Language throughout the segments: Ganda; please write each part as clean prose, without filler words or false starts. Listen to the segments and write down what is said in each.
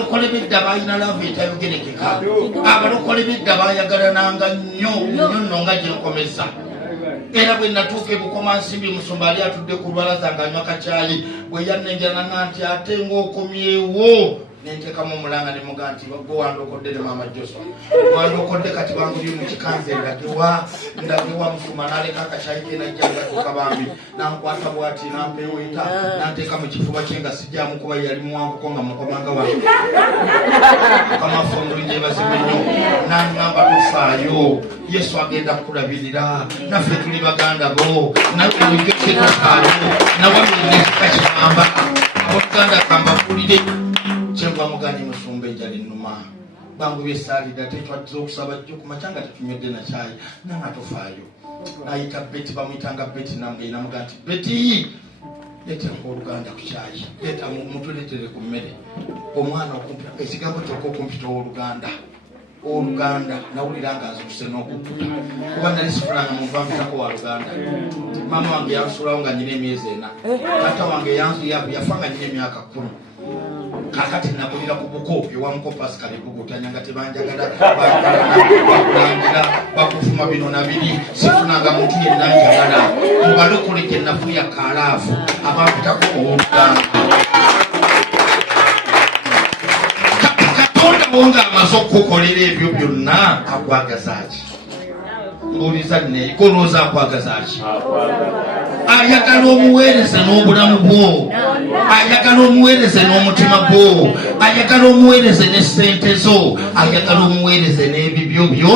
abalokole b'edda balina laavu etayogerekeka. Abalokole b'edda baayagalananga nnyo nga gye nkomeza. Era bwe natuuka ebukoma nsimbi Musumba ali atudde ku lwalaza ng'anywa kacaayi bwe yannenjana nti ate ng'okomyewo nenteekamu omulanga ne muga nti gwe wandokodde ne Maama Joshua wandokodde kati banguli mu kikanze ndagewa Musumba n'aleka akacaayi ke najjanga tukabambi nankwata bw'ati nampeeweta nanteeka mu kifuba kye nga sijjaamu kuba yali muwanvuko nga mukomanga wange mukamafe omulungi ebazibwe nnyo n'angamba tofaayo Yesu agenda kukulabirira naffe tuli baganda bo nawe ojjo kyetofaayo nawe nekakimamba oluganda kambabulire kyenva mugani Musumba ejali nnuma bangu byesaalida tetwaddiza okusaba jjo ku makyanga tetunywedde na kyayi nanga tofaayo nayita Beti bamuyitanga Beti namuga nti Beti leetako oluganda ku kyayi leeta mutuleetere ku mmere omwana okumpita ekigambo kyokka okumpita oluganda nawulira nga azikuse n'okupputa kuba nali sifulanga muntu ampitako wa luganda. Maama wange yansulawo nga nyina emyezi 4 taata wange yafa nga nyina emyaka 10 kakati nakulira ku buko ewamuko Pascal Bugutanya nga tebanjagala bakulangira bakufuma bino nabiri sifunanga muntu yenna njagala mubalokole gye nafuya kalaafu abampitako oluganda. Katonda amaze okukolera ebyo byonna akwagazaki mbuuliza ne kolooza akwagazaki ayagala omuweereze n'obulamu bwo ayagala omuweereze n'omutima gwo ayagala omuweereze ne ssente zo ayagala omuweereze n'ebibyo byo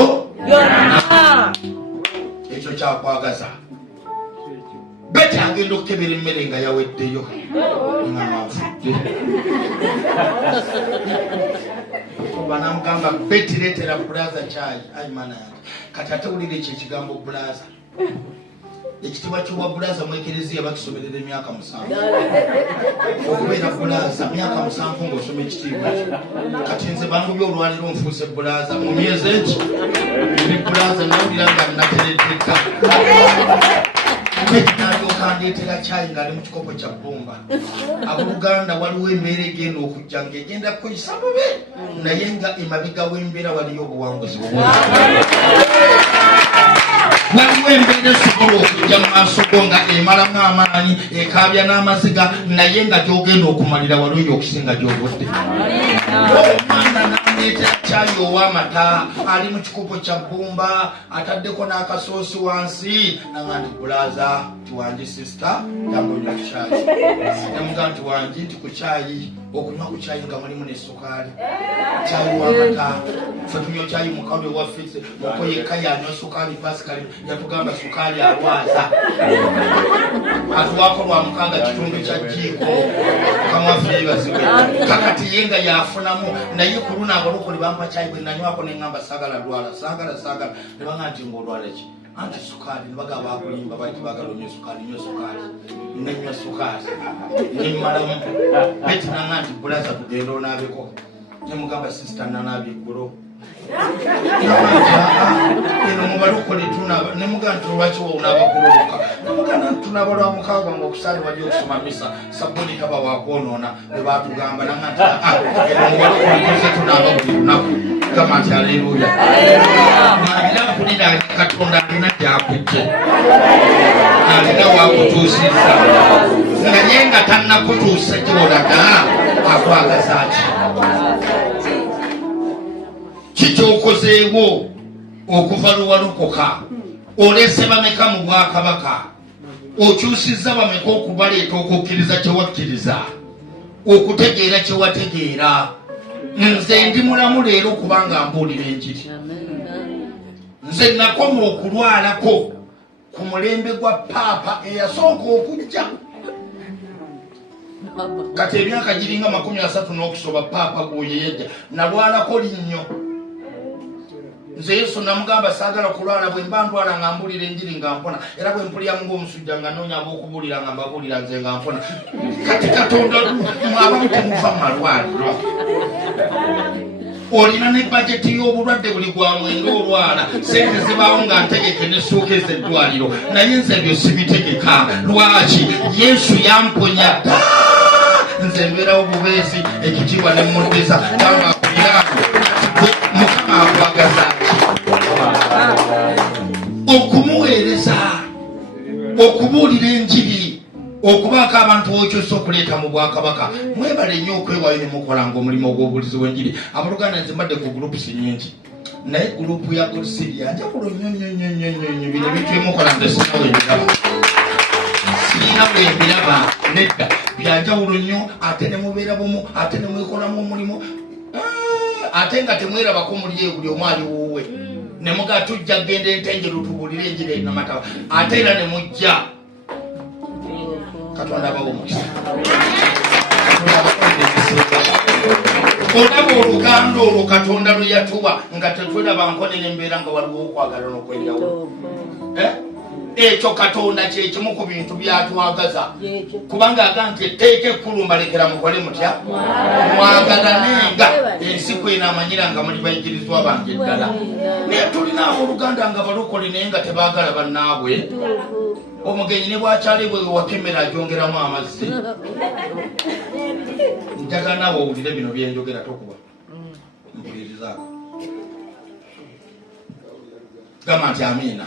ekyo kyakwagaza. Beti agenda okukebera emmere nga yaweddeyo nga manfudde banamugamba Beti leetera bulaza kyayi ayimana yange kati ate wulira ekyo ekigambo bulaza ekitibwa ky'obwa bulaza mu ekereziya bakisomerera emyaka 7 okubeera bulaza myaka 7 ng'osoma ekitiibwa ekyo kati nze bangubye olwaliro nfuuse bulaza mu myezi eki ndi bulaza nawulira nga natereddeka nalyokandeetera kyayi ng'ali mu kikopo kya bbumba. Abooluganda waliwo embeera egenda okujja ng'egenda kuyisa bubi naye nga emabega w'embeera waliyo obuwanguzi waliwo embeera esobola okujja mu maaso go nga emalamu amaanyi ekaabya n'amaziga naye nga gy'ogenda okumalira waliyo okusinga gy'obudde. Omwana n'aleetera kyayi ow'amata ali mu kikopo kya bbumba ataddeko n'akasoosi wansi nanga nti bulaza tiwangi sisita yambonywa ku kyayi nemuga nti wangi nti ku kyayi okunywa ku kyayi nga mulimu ne sukaali kyayi w'amata fe tunywa kyayi mukawe waffe muko yekka yanywa sukaali Pascal yatugamba sukaali alwaza atuwaako lwa 6 kitundu kya jiiko kamwaffe yebazibwe kakati ye nga yafunamu naye ku luno abalokole bampa kyayi bwe nanywako neŋŋamba saagala lwala saagala ne baŋa nti ng'olwala ki anti sukaali ne bagamba bakulimba bati baagala onywe sukaali nenywa sukaali nemmalamu Beti naŋŋa nti bulaza tugenda onaabeko nemugamba sisita nanaabye eggulo eno mubalokole tunaba nemuga nti olwaki wonaaba kuloloka nemuganda nti tunaaba lwa mukaaga gwange okusaali wali okusoma misa sabbuuni kaba wakwonoona bwe batugamba naŋŋa nti eno mubalokole tuze tunaaba buli lunaku gamba nti aleluya alina mpulira Katonda alina gyakujje alina wakutuusizza naye nga tannakutuusa gy'olaga akwagazaki kikyokozeewo okuva luwalokoka oleese bameka mu Bwakabaka okyusizza bameka okubaleeta okukkiriza kyewakkiriza okutegeera kyewategeera. Nze ndi mulamu leero kubanga mbuulira enjiri. Nze nakoma okulwalako ku mulembe gwa paapa eyasooka okujja kati emyaka giringa 30 n'okusoba paapa gwoye yajja nalwalako linnyo. Nze Yesu namugamba saagala kulwala bwe mba ndwala nga mbuulira enjiri nga mpona era bwe mpuliramu ng'omusujja nga noonya ab'okubuulira nga mbabuulira nze nga mpona. Kati Katonda mwabamu temuva mu malwaliro olina ne bajeti y'obulwadde buli gwa mwenda olwala sente zibaawo nga ntegeke n'essuuka ez'eddwaliro naye nze ebyo sibitegeka. Lwaki? Yesu yamponya dda nze mbeerawo bubeezi ekitiibwa ne mmuddisa gamba akuliraako mukama akwagaza okumuweereza okubuulira enjiri okubaako abantu okyusa okuleeta mu bwakabaka mwebale nnyo okwewaayo ne mukolanga omulimu ogw'obuulizi bw'enjiri abooluganda nze mbadde ku gurupusi nnyingi naye gurupu ya golisiri yanjawulo nnyo bino ebitwemukola nze sirina bwembiraba nedda byanjawulo nnyo ate ne mubeera bumu ate ne mwekolamu omulimu ate nga temwerabako muli buli omu ali wuuwe ne muga tujja genda entenjeru tubuulire enjiri erinamatawa ate era ne mujja Katonda abawo omukisa olaba oluganda olwo Katonda lwe yatuwa nga tetweraba nkonera embeera nga waliwo okwagala n'okwenjawulo ekyo Katonda kyekimu ku bintu byatwagaza kubanga aga nti etteeka ekkulu mbalekera mukole mutya mwagalanenga ensi kwenamanyira nga muli bayigirizwa bange eddala naye tulina abooluganda nga balokole naye nga tebaagala bannaabwe omugenyi ne bwakyali bwe wakemera agyongeramu amazzi njagala naawe owulire bino byenjogera tokuba mpulirizaako gamba nti amiina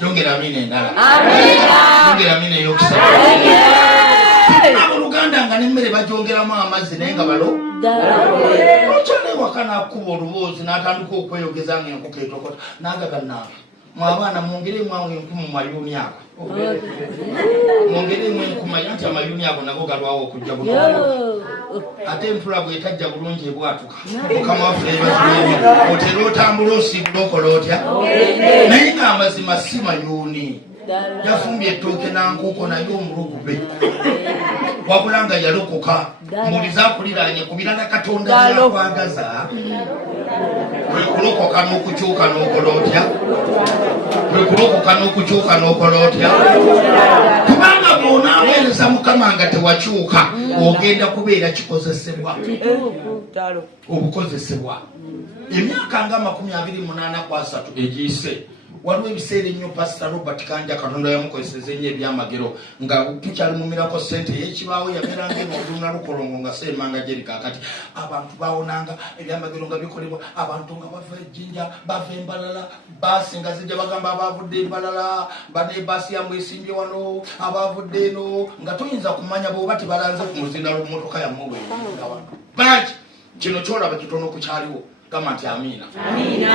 yongera amiina endala yongera amiina ey'okusaba abooluganda nga nemmere bagyongeramu amazzi naye nga balo okyala ewaka n'akkuba oluboozi n'atandika okweyogeza ng'enkoko etokota n'agaganaabe mwabaana mwongeremu awo enkumu mu mayuuni ago mwongeremu enkuma nti amayuuni ago nago galwawo okujja bulungi ate entula bwetajja bulungi ebwatuka mukama waffe ebazulemu otera otambula osiibula okola otya naye ng'amazima si mayuuni yafumbye ettooke nankuuko naye omulugube wabula nga yalokoka mbuliza akuliraanye ku birala Katonda byakwagaza kwe kulokoka n'okukyuka n'okola otya kwe kulokoka n'okukyuka n'okola otya kubanga bw'onaaweereza Mukama nga tewakyuka ogenda kubeera kikozesebwa obukozesebwa emyaka nga 28 egiyise waliwo ebiseera ennyo Pastor Robert Kanja Katonda yamukozeseza ennyo ebyamagero nga tukyali mumirako ssente y'ekibaawo yabeeranga enoduna lukolongo nga seemanga gyeri kaakati abantu baawonanga ebyamagero nga bikolebwa abantu nga bava ejjinja bava embalala baasi nga zijja bagamba abaavudde embalala bane baasi yamwe esimbye wano abaavudde eno nga toyinza kumanya bw'oba tebalanze ku muzinda lw'emmotoka yammwe bweyinga wano bangi kino kyolaba kitono kukyaliwo kama nti amiina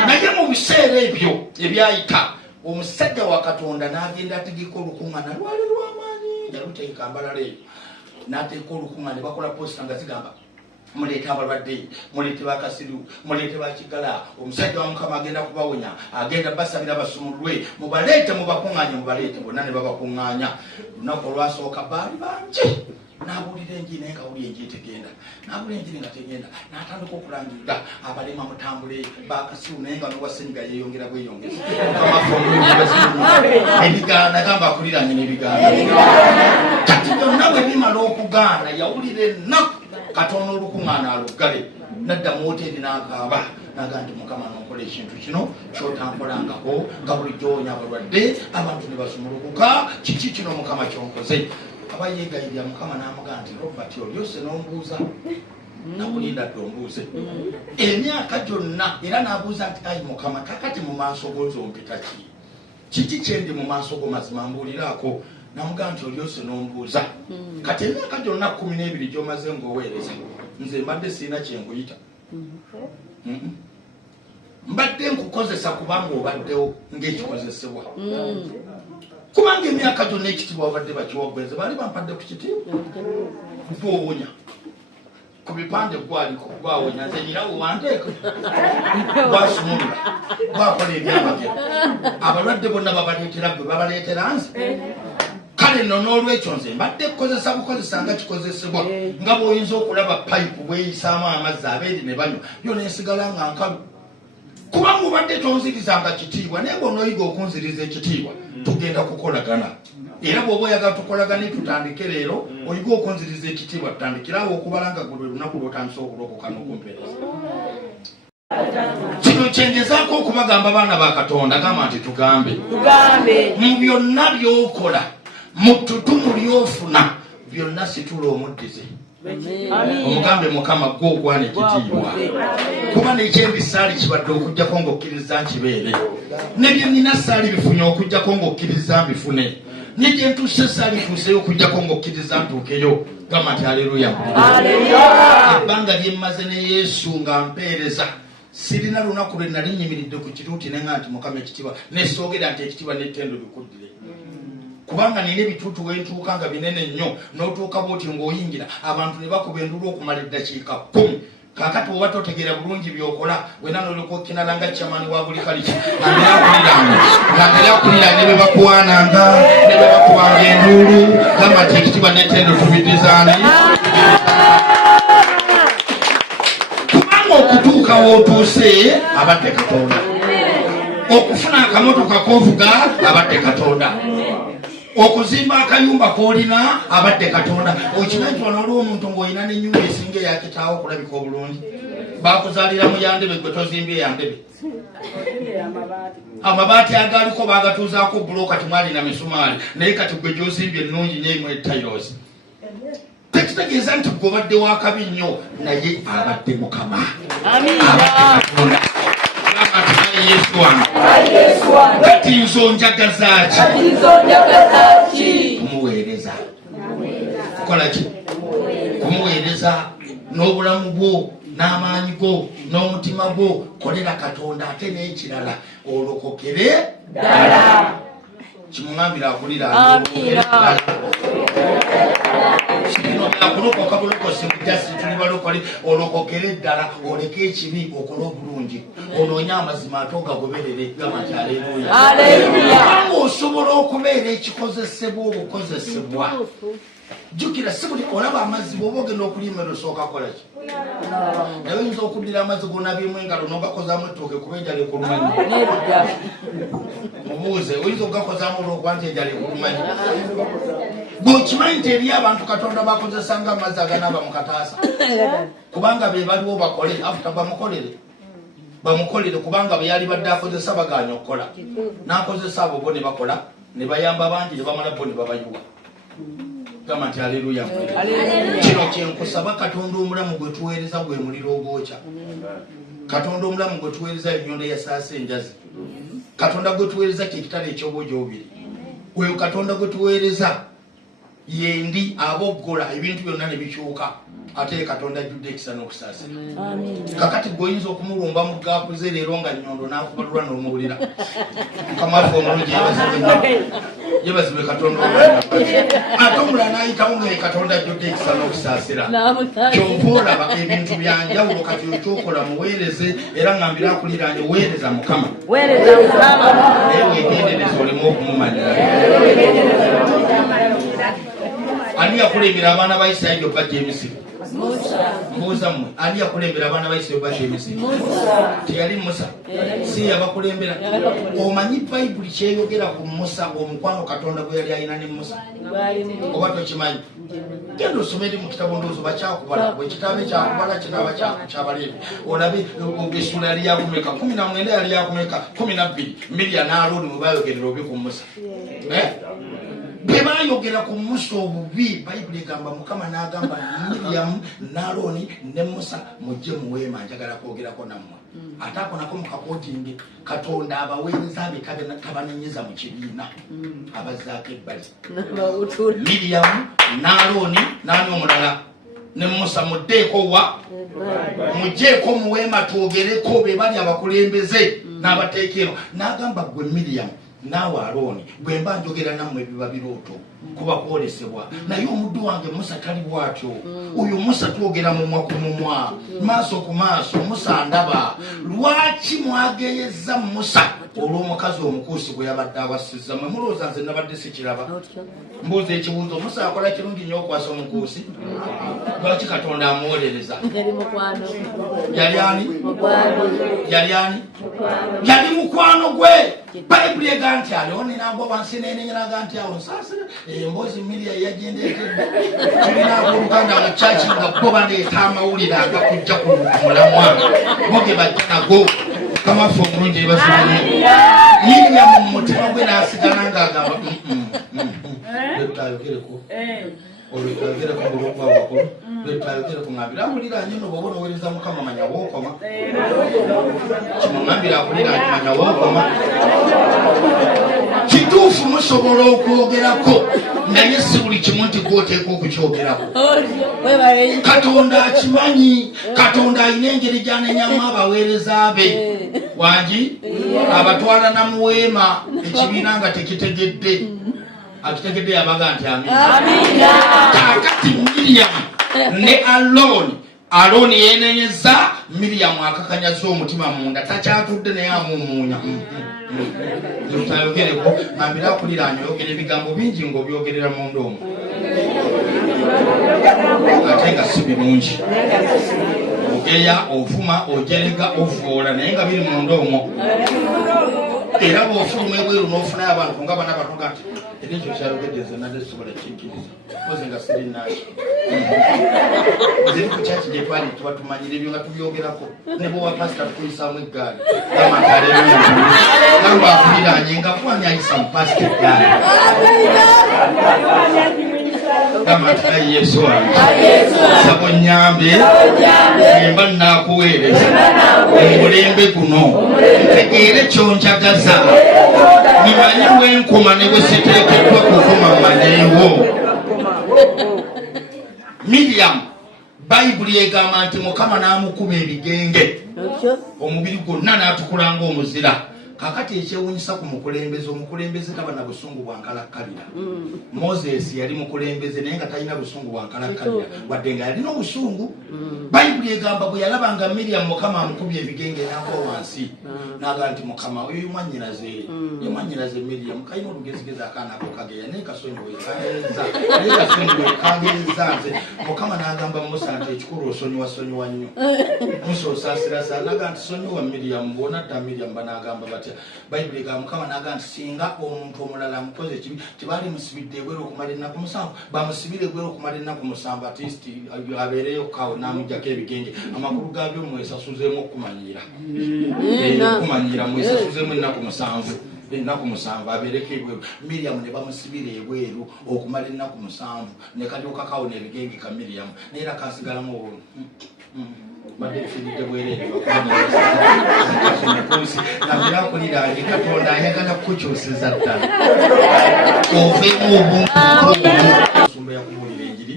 naye mu biseera ebyo ebyayita omusajja wa Katonda n'agenda ategeka olukuŋŋaana lwali lw'amaanyi yaluteeka mbalala eyo n'ateeka olukuŋŋaana ne bakola posita nga zigamba muleete abalwadde muleete bakasiru muleete bakigala omusajja wa Mukama agenda kubawonya agenda basabira basumulwe mubaleete mubakuŋŋaanye mubaleete bonna ne babakuŋŋaanya lunaku olwasooka baali bangi n'abuulira enjiri naye nga wuli enjiri tegenda n'abuulira enjiri nga tegenda n'atandika okulangirira abalema mutambule bakasiru naye nga n'obwasenyiga yeeyongera bweyongeza ebigaana gamba akuliranye n'ebigaana kati byonna bwe bimala okugaana yawulira ennaku Katonda olukuŋŋaana aluggale nadda mu woteeri n'akaaba naga nti Mukama n'okola ekintu kino kyotankolangako nga bulijjo owonya abalwadde abantu ne basumulukuka kiki kino Mukama kyonkoze abayeegayirira Mukama n'amugaa nti Robert olyose n'ombuuza nakulinda dde ombuuze emyaka gyonna era n'abuuza nti ayi Mukama kakati mu maaso go zompita ki kiki kyendi mu maaso go mazima mbuuliraako namugaa nti olyose n'ombuuza kati emyaka gyonna 12 gy'omaze ng'oweereza nze mbadde sirina kyenkuyita mbadde nkukozesa kubanga obaddewo ng'ekikozesebwa kubanga emyaka gyonna ekitiibwa babadde bakiwagweze baali bampadde ku kitiibwa gwowonya ku bipande gwaliko gwawonya nze nyirawo wanteeka gwasumulula gwakola ebyamagero abalwadde bonna babaleetera gwe babaleetera nze kale nno n'olwekyo nze mbadde kukozesa bukozesa nga kikozesebwa nga bw'oyinza okulaba payipu bweyisaamu amazzi abeeri ne banywa yo nensigala nga nkalu kubanga obadde tonzirizanga kitiibwa naye bw'onooyiga okunziriza ekitiibwa tugenda kukolagana era bw'oba oyagala tukolagane tutandike leero oyiga okunziriza ekitiibwa tutandikirawo okubala nga gwe lunaku lw'otandise okulokoka n'okumpeereza kino kyengezaako okubagamba baana ba Katonda gamba nti tugambe mu byonna by'okola mu ttutumu ly'ofuna byonna situla omuddize omugambe mukama gwo ogwana ekitiibwa kuba nekyembi saali kibadde okujjako ng'okkiriza nkibeere nebye nina saali bifunye okujjako ng'okkiriza mbifune nije ntuuse saali ntuuseyo okujjako ng'okkiriza ntuukeyo gamba nti aleluya. Ebbanga lye mmaze ne Yesu nga mpeereza sirina lunaku lwe nali nyimiridde ku kituuti nenga nti mukama ekitiibwa nesoogera nti ekitiibwa n'ettendo bikuddire kubanga nina ebituutu wentuuka nga binene nnyo n'otuuka bwoti ng'oyingira abantu ne bakuba endulu okumala eddakiika 10 kakati oba totegeera bulungi byokola wena n'olikokinala nga kyamaani wa buli kaliki ng'atera akulira ne be bakuwaananga ne be bakubanga enduulu gamba nti ekitiibwa n'ettendo tubiddizaani kubanga okutuuka w'otuuse abadde Katonda okufuna akamotoka k'ovuga abadde Katonda okuzimba akayumba k'olina abadde Katonda okimanyi wano waliwo omuntu ng'olina n'ennyumba esinga eyakitaawo okulabika obulungi bakuzaalira mu yandebe gwe tozimbye yandebe amabaati agaliko bagatuuzaako buloka timwali na misumaali naye kati gwe gy'ozimbye ennungi nyeemu etayirozi tekitegeeza nti gw'obadde wakabi nnyo naye abadde Mukama abadde Katonda Yesu wange kati nzo njagaza ki kumuweereza kukola ki kumuweereza n'obulamu bwo n'amaanyi go n'omutima gwo kolera Katonda ate n'ekirala olokokere ddala kimuŋambira akulira olokokere ddala akulokoka bulokosi mujasi tuli balokole olokokere ddala oleke ekibi okole obulungi onoonya amazima ate ogagoberere gamba nti aleluya osobola okubeera ekikozesebwa obukozesebwa jjukira si buli olaba amazzi bw'oba ogenda okulimera osooka kolaki naye oyinza okuddira amazzi gonabyemu engalo n'ogakozaamu ettooke kuba enjala ekulumanyi mubuuze oyinza okugakozaamu olwokuba nti enjala ekulumanyi bw'okimanyi nti eriyo abantu Katonda bakozesanga amazzi aganaaba mu kataasa kubanga be baliwo bakole afuta bamukolere kubanga bwe yali badde akozesa bagaanya okukola n'akozesa abo bo ne bakola ne bayamba bangi ne bamala bo ne babayuwa gamba nti aleluya. Kino kyenkusaba Katonda omulamu gwe tuweereza gwe muliro ogwokya Katonda omulamu gwe tuweereza ennyonda eyasaasa enjazi Katonda gwe tuweereza kyekitale eky'obwogyobiri oyo Katonda gwe tuweereza yendi aboggola ebintu byonna ne bikyuka ate Katonda ajjudde ekisa n'okusaasira kakati gweoyinza okumulumba mu gaakuze leero nga nnyondo n'akubalulwa n'omuwulira mukamafe omulungi yebazibe Katonda ate omulala n'ayitawo nga Katonda ajjudde ekisa n'okusaasira kyova olaba ebintu byanjawulo kati okyokola muweereze era ngambira akuliranye weereza Mukama naye weegendereza olemu okumumanyira ani yakulembera abaana ba Isirayiri obajja emisiri mbuuza mmwe ani yakulembera abaana ba Isirayiri obajja emisiri teyali Musa si yabakulembera omanyi Bayibuli kyeyogera ku Musa omukwano Katonda gwe yali alina ne Musa oba tokimanyi genda osomere mu kitabo ndowooza bakyakubala bwe kitabo ekyakubala kinaaba kyabaleevi olabe essula yali yakumeka 19 yali yakumeka 12 Miriya ne Alooni mwe bayogerera obi ku Musa bwe baayogera ku Musa obubi Bayibuli egamba Mukama n'agamba Miriyamu ne Alooni ne Musa mujje mu weema njagala kwogerako nammwe ate ako nako mukakootinge Katonda abaweereza abe tabanenyeza mu kibiina abazzaako ebbali Miriyamu ne Alooni n'ani omulala ne Musa mujjeeko mu weema twogereko be bali abakulembeze n'abateekero n'agamba gwe Miriyamu naawe Alooni bwe mba njogera nammwe biba birooto kuba kwolesebwa naye omuddu wange Musa tali bw'atyo oyo Musa twogera mumwa ku mumwa maaso ku maaso Musa ndaba lwaki mwageeyezza Musa olw'omukazi omukuusi gwe yabadde awasizza mwe mulowooza nze nabadde sikiraba mbuuza ekibuuzo Musa akola kirungi nnyo okwasa omukuusi lwaki Katonda amuwolereza yali ani yali mukwano gwe Bayibuli ega nti Alooni n'agwa wansi n'eneneraga nti awo nsaasira emboozi Miriya yagendeekedde tulina abooluganda mu kyaki nga bo baleeta amawulire agakujja ku mulamwa bo ge bajja nago kamafe omulungi ebasibaye Miriya mu mutima gwe n'asigala ng'agamba etayogereko olwetayogere ku mulungu abakulu lwetayogere ku ngambira akuliranye no bwoba onoweereza mukama manya wookoma kimungambira akuliranye manya wookoma kituufu musobola okwogerako naye si buli kimu nti gwoteeka okukyogerako katonda akimanyi katonda alina engeri gyanenyamu abaweereza be wangi abatwala namuweema ekibiina nga tekitegedde akitegedde yabaga nti amina kakati Miriam ne Aloni yenenyeza Miriam akakanyaza omutima munda takyatudde naye amumuunya utayogereko ngambira akuliranye oyogera ebigambo bingi ng'obyogerera munda omwo ate nga si birungi ogeya ovuma ojerega ovoola naye nga biri munda omwo era bw'ofuluma ebweru n'ofunayo abantu nga bana batoga nti era ekyo kyayogedde nze nadde sisobola kikkiriza koze nga sirinaki ziri ku kyaki gye twali tuba tumanyira ebyo nga tubyogerako ne bwowa pasita tukuyisaamu eggaali gamba akuliranye nga kwani ayisa mu pasita eggaali gamba nti ayi Yesu wange sabo nnyambe emba nnakuweereza omulembe guno ntegeere kyonjagaza nimanyi wenkoma ne bwe siteekeddwa kukoma mmanyeewo. Miriam Bayibuli egamba nti Mukama n'amukuba ebigenge omubiri gwonna n'atukula ng'omuzira. Kakati ekyewuunyisa ku omukulembeze taba na busungu bwankalakkalira. Moses yali mukulembeze naye nga talina busungu bwankalakkalira wadde nga yalina obusungu. Bayibuli egamba bwe yalabanga Miriam Mukama amukubye ebigenge n'agwa wansi n'agamba nti Mukama oyo yemwannyinaze Miriam kalina olugezigezi akaana ako kageya naye kasonyiwe kangeeza nze. Mukama n'agamba Musa nti ekikulu osonyiwa nnyo. Musa osaasirasa n'agamba nti sonyiwa Miriam bw'onadda Miriam banaagamba batya. Bayibuli ga Mukama n'agamba nti singa omuntu omulala mukoze ekibi tebali musibidde ebweru okumala ennaku 7 bamusibire ebweru okumala ennaku 7 atisti abeereyo kawo n'amugyako ebigenge. Amakulu gaabyo mwesasuzeemu okumanyira okumanyira mwesasuzeemu ennaku 7 abeereko ebweru. Miriam ne bamusibira ebweru okumala ennaku 7 ne kalyoka kawo n'ebigenge ka Miriam naye era kasigalamu obulu badde tufiridde bwereere nabira akuliranye Katonda ayagala kukukyusiza ddala ovemu obuntu yakumuulira enjiri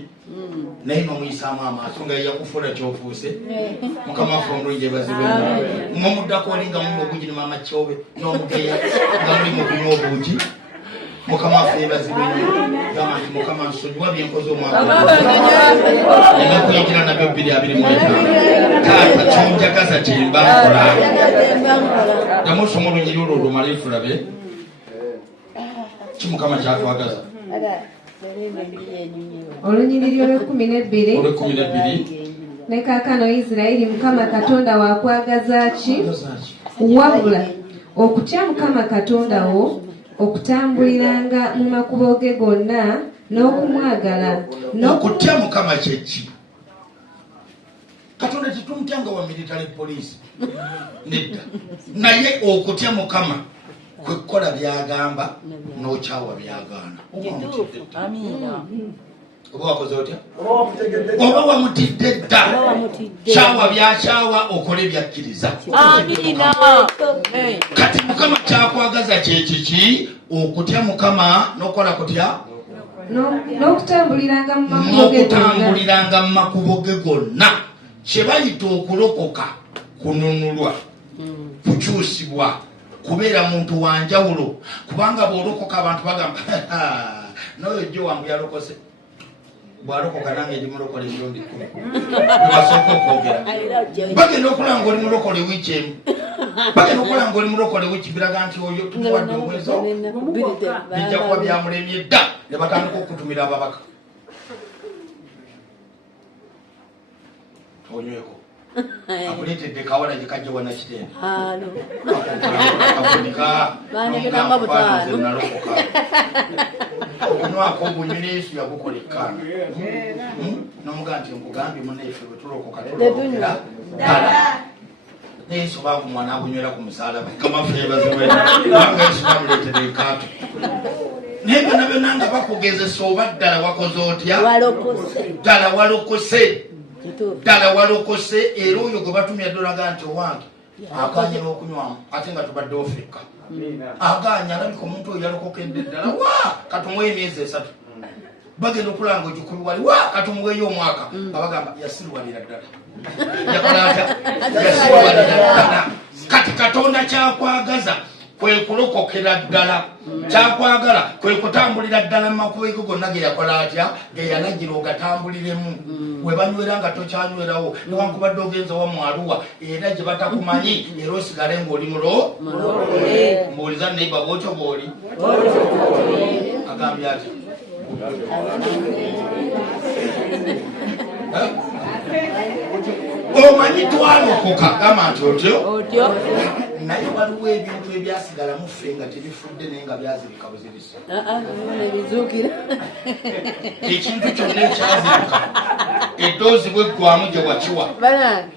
naye nomuyisaamu amaaso nga yakufuna kyofuuse. Mukama waffe omulungi ebazibe mumuddako olinga muli okugirima amakyobe n'omugeya nga muli mu kunywa obuugi. Mukama waffe ebazibe gamba nti Mukama nsonyiwa byenkoze omwaka nakuyingira nabyo 2025 taata kyonjagaza kyemba nkola ddamu osomo olunyiri olwo olumale tulabe ki Mukama kyatwagaza. Olunyiriri olw'ekumi ne kaakano Isirayiri Mukama Katonda wakwagaza ki wabula okutya Mukama Katonda wo okutambuliranga mu makubo ge gonna n'okumwagala. Okutya Mukama kyeki? Katonda tetumutya nga wa military police nedda naye okutya Mukama kwe kukola byagamba n'okyawa byagaana. Oba wakoze otya? Oba wamutidde dda kyawa byakyawa okole byakkiriza. Kati Mukama kyakwagaza kyekiki? Okutya Mukama n'okola kutya? N'okutambuliranga mu makubo ge gonna. Kye bayita okulokoka kununulwa kukyusibwa kubeera muntu wanjawulo kubanga bw'olokoka abantu bagamba n'oyo jjo wangu yalokose bw'alokoka nange ndi mulokole emirundi 10 basooka okwogera bagenda okulanga oli mulokole wiiki emu bagenda okulanga oli mulokole wiiki biraga nti oyo tumuwadde omwezi bijja kuba byamulemye dda ne batandika okutumira ababaka onyweko akuleetedde kawala gye kajja wanakitende nalokoka okunywako obunywira Yesu yagukola ekkaana nomugaa nti nkugambye muneefe bwe tulokoka tulokera ddala Yesu baagumwana abunywera ku musaalaba kamaffe yebaziwera kubanga Yesu bamuleetera ekaato naye byonna byonna nga bakugezesa oba ddala wakoze otya ddala walokose ddala walokose era oyo gwe batumya ddolaga nti owange aganye n'okunywamu ate nga tubadde ofekka aganye alabika omuntu oyo yalokokedde ddala wa katumuwe emyezi 3 bagenda okulanga ogikubiwali wa katumuweyo omwaka nga bagamba yasirwalira ddala yakolata yasirwalira ddala kati Katonda kyakwagaza kwe kulokokera ddala kyakwagala kwe kutambulira ddala mu makubo ge gonna ge yakola atya ge yalagira ogatambuliremu we banywera nga tokyanywerawo newankubadde ogenza wa mwaluwa era gye batakumanyi era osigale ng'oli mulo mbuuliza neiba bwotyo bw'oli agambye ati omanyi twalokoka gamba nti otyo naye waliwo ebintu ebyasigala muffe nga tebifudde naye nga byazirika buzirisi ekintu kyonna ekyazirika eddoozi bweggwamu gye wakiwa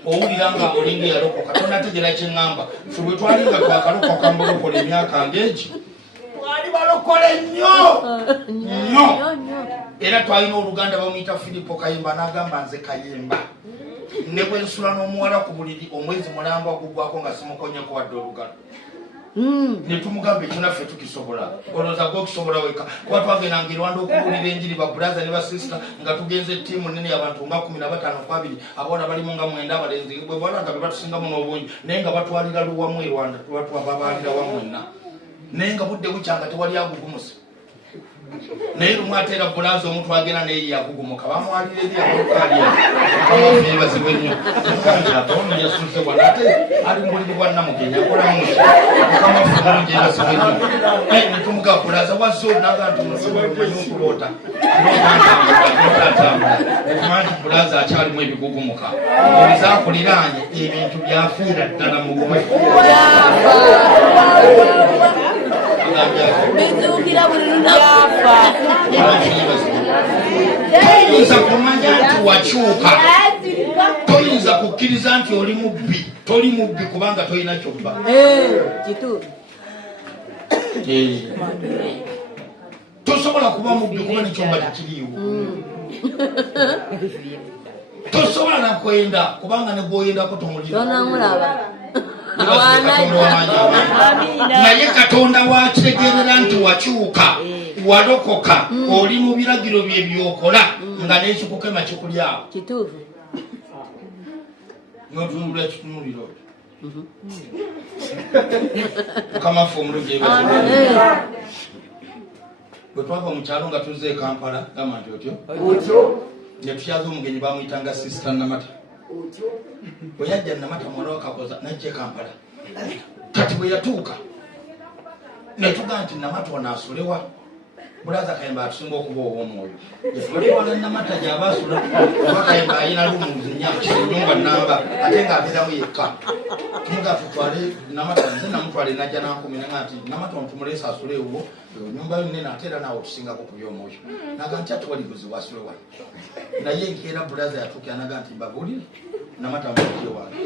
owulira nga olinga eyalokoka tonategera kyeŋŋamba fe bwe twali nga twakalokoka mbalokola emyaka ng'egi twali balokole nnyo era twalina oluganda bamuyita Filipo Kayemba n'agamba nze Kayemba ne bwe nsula n'omuwala ku buliri omwezi mulamba gugwako nga simukonyeko wadde olugalo ne tumugamba ekyo naffe tukisobola olowooza gwe okusobola weka kuba twagendanga erwanda okubuulira enjiri babulaza ne basisita nga tugenza ettiimu nene y'abantu nga 15-20 abawala balimu nga 9 abalenzi bwe bwala nga be batusingamu n'obungi naye nga batwalira luwamu erwanda babaalira wamwenna naye nga budde bukyanga tewali agugumusa naye lumu ateera bulaza omuntu agenda naye yagugumuka bamwalira eri abalukalira akamafeeri bazibu ennyo ono yasuze wano ate ali mbuliri bwa namugenya akolamuki akamafe mulungi bazibu ennyo netumuga bulaza wazze naga nti mumanyi okuloota atambula ekumanya nti bulaza akyalimu ebigugumuka ebizakuliraanye ebintu byafiira ddala mu gwe bizukira buli lunaku toyinza kumanya nti wakyuka toyinza kukkiriza nti oli mubbi toli mubbi kubanga tolina kyobba tosobola kuba mubbi kuba nekyobba tekiriiwo tosobola nakwenda kubanga negwoyendako tomulira naye Katonda wakitegeerera nti wakyuka walokoka oli mu biragiro bye byokola nga n'ekikukema kikulyawo notunulira kitunuliro kamafu omulungi bwe twava mu kyalo nga tuzze e Kampala gamba nti otyo ne tukyaza omugenyi bamuyitanga Sisita Namata bwe yajja Namata mwana wa Kakoza najja e Kampala kati bwe yatuuka netugaa nti Namata wanaasolewa bulaza Kayemba atusinga okuba ow'omwoyo yetwaliwala Namata gy'aba asula oba Kayemba ayina lumuzi nyumba namba ate ng'abeeramu yekka tumugaa tutwale Namata nze namutwale najja nankumiranga nti Namata ontumulesa asule ewo nyumba yo nene ate era naawe otusingako ku by'omwoyo naga nti ate wali buzibu asule wali naye nkeera bulaza yatuukira naga nti mbabuulire Namata mbaje wange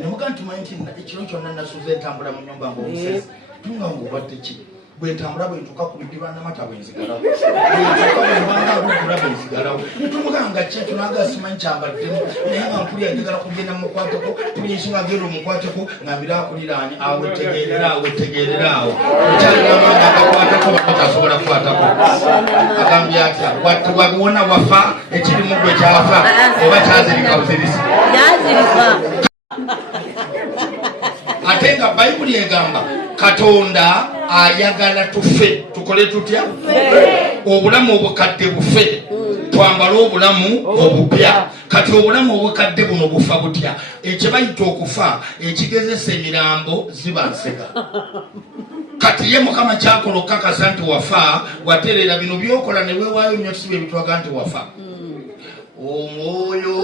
nemugaa nti manyi nti ekiro kyonna nasuze entambula mu nyumba ng'omusezi tunga ng'obadde ki bwentambula bwentuuka ku bidiba Namata bwenzigalawo bwentambanga bugula bwenzigalawo netumuganga kyekyo naga simanyi kyambaddemu naye nga nkuli ayagala kugenda mukwateko tubinyinsinga agenda omukwateko nga mbirakuliraanye awo etegeereraawo ekyalinaamanga agakwatako bakatasobola kukwatako agambye atya wabiwona wafa ekirimu gwe kyafa oba kyazirika buzirisi ate nga Bayibuli egamba Katonda ayagala tufe tukole tutya obulamu obukadde bufe twambale obulamu obupya kati obulamu obukadde buno bufa butya ekyebayita okufa ekigezesa emirambo ziba nsega kati ye Mukama kyakola okukakasa nti wafa waterera bino byokola ne weewaayo nnyo tusiba ebitwaga nti wafa omwoyo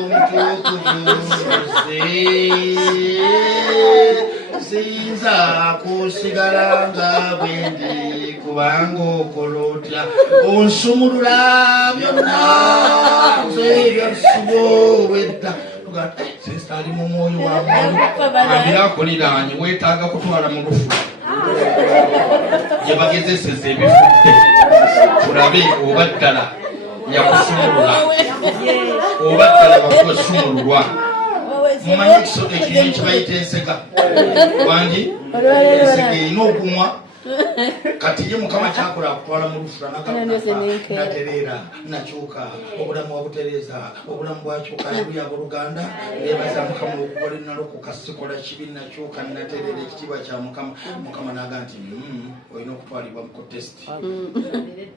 omutukuvu sinza kusigala nga bwendi kubanga okola otya onsumulula byonna nze byasubo wedda sisita ali mu mwoyo wa mwoyo ambirakuliraanye weetaaga kutwala mu lufu gye bagezeseza ebifudde tulabe oba ddala yakusumulula oba ddala bakwesumululwa. Mumanyi ekinyonyi kibayita ensega wangi ensega erina okumwa kati ye Mukama kyakola akutwala mu lufula natereera nakyuka obulamu wabutereeza obulamu bwakyuka aleluya abooluganda neebaza Mukama okukola ennalokoka sikola kibi nakyuka natereera ekitiibwa kya Mukama n'aga nti olina okutwalibwa ku tesiti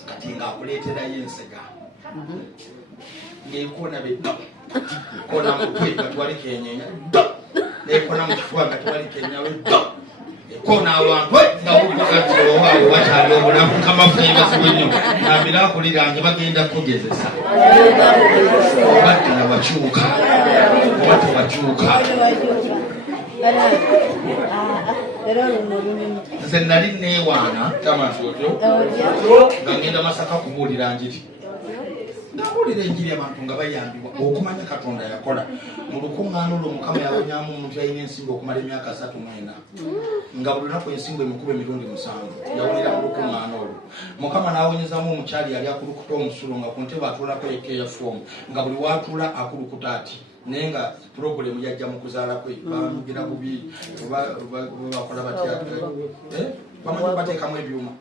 kati ng'akuleeterayo ensega ng'ekoona bedda koona mutwe nga twali kenyenya n'ekoona mu kifuba nga twali kenyawe koona abantu nga bukakatiowaawo bakyali obulamu kamafeebasiwe nnyo nambira akulirange bagenda kugezesa oba ddala wakyuka oba tewakyuka. Nze nali neewaana tamatotyo nga ngenda Masaka kubuulira njiri nabuulira enjiri abantu nga bayambibwa okumanya Katonda yakola. Mu lukuŋŋaana olwo Mukama yawonyamu omuntu yalina ensimbi okumala emyaka 34 nga buli lunaku ensimbi emukube emirundi 7 yawulira mu lukuŋŋaana olwo. Mukama n'awonyezamu omukyali yali akulukuta omusulo nga ku ntebe atuulako ekeeya foomu nga buli waatuula akulukuta ati naye nga purogulemu yajja mu kuzaala kwe bamugira bubi bakola batya bamanyi bateekamu ebyuma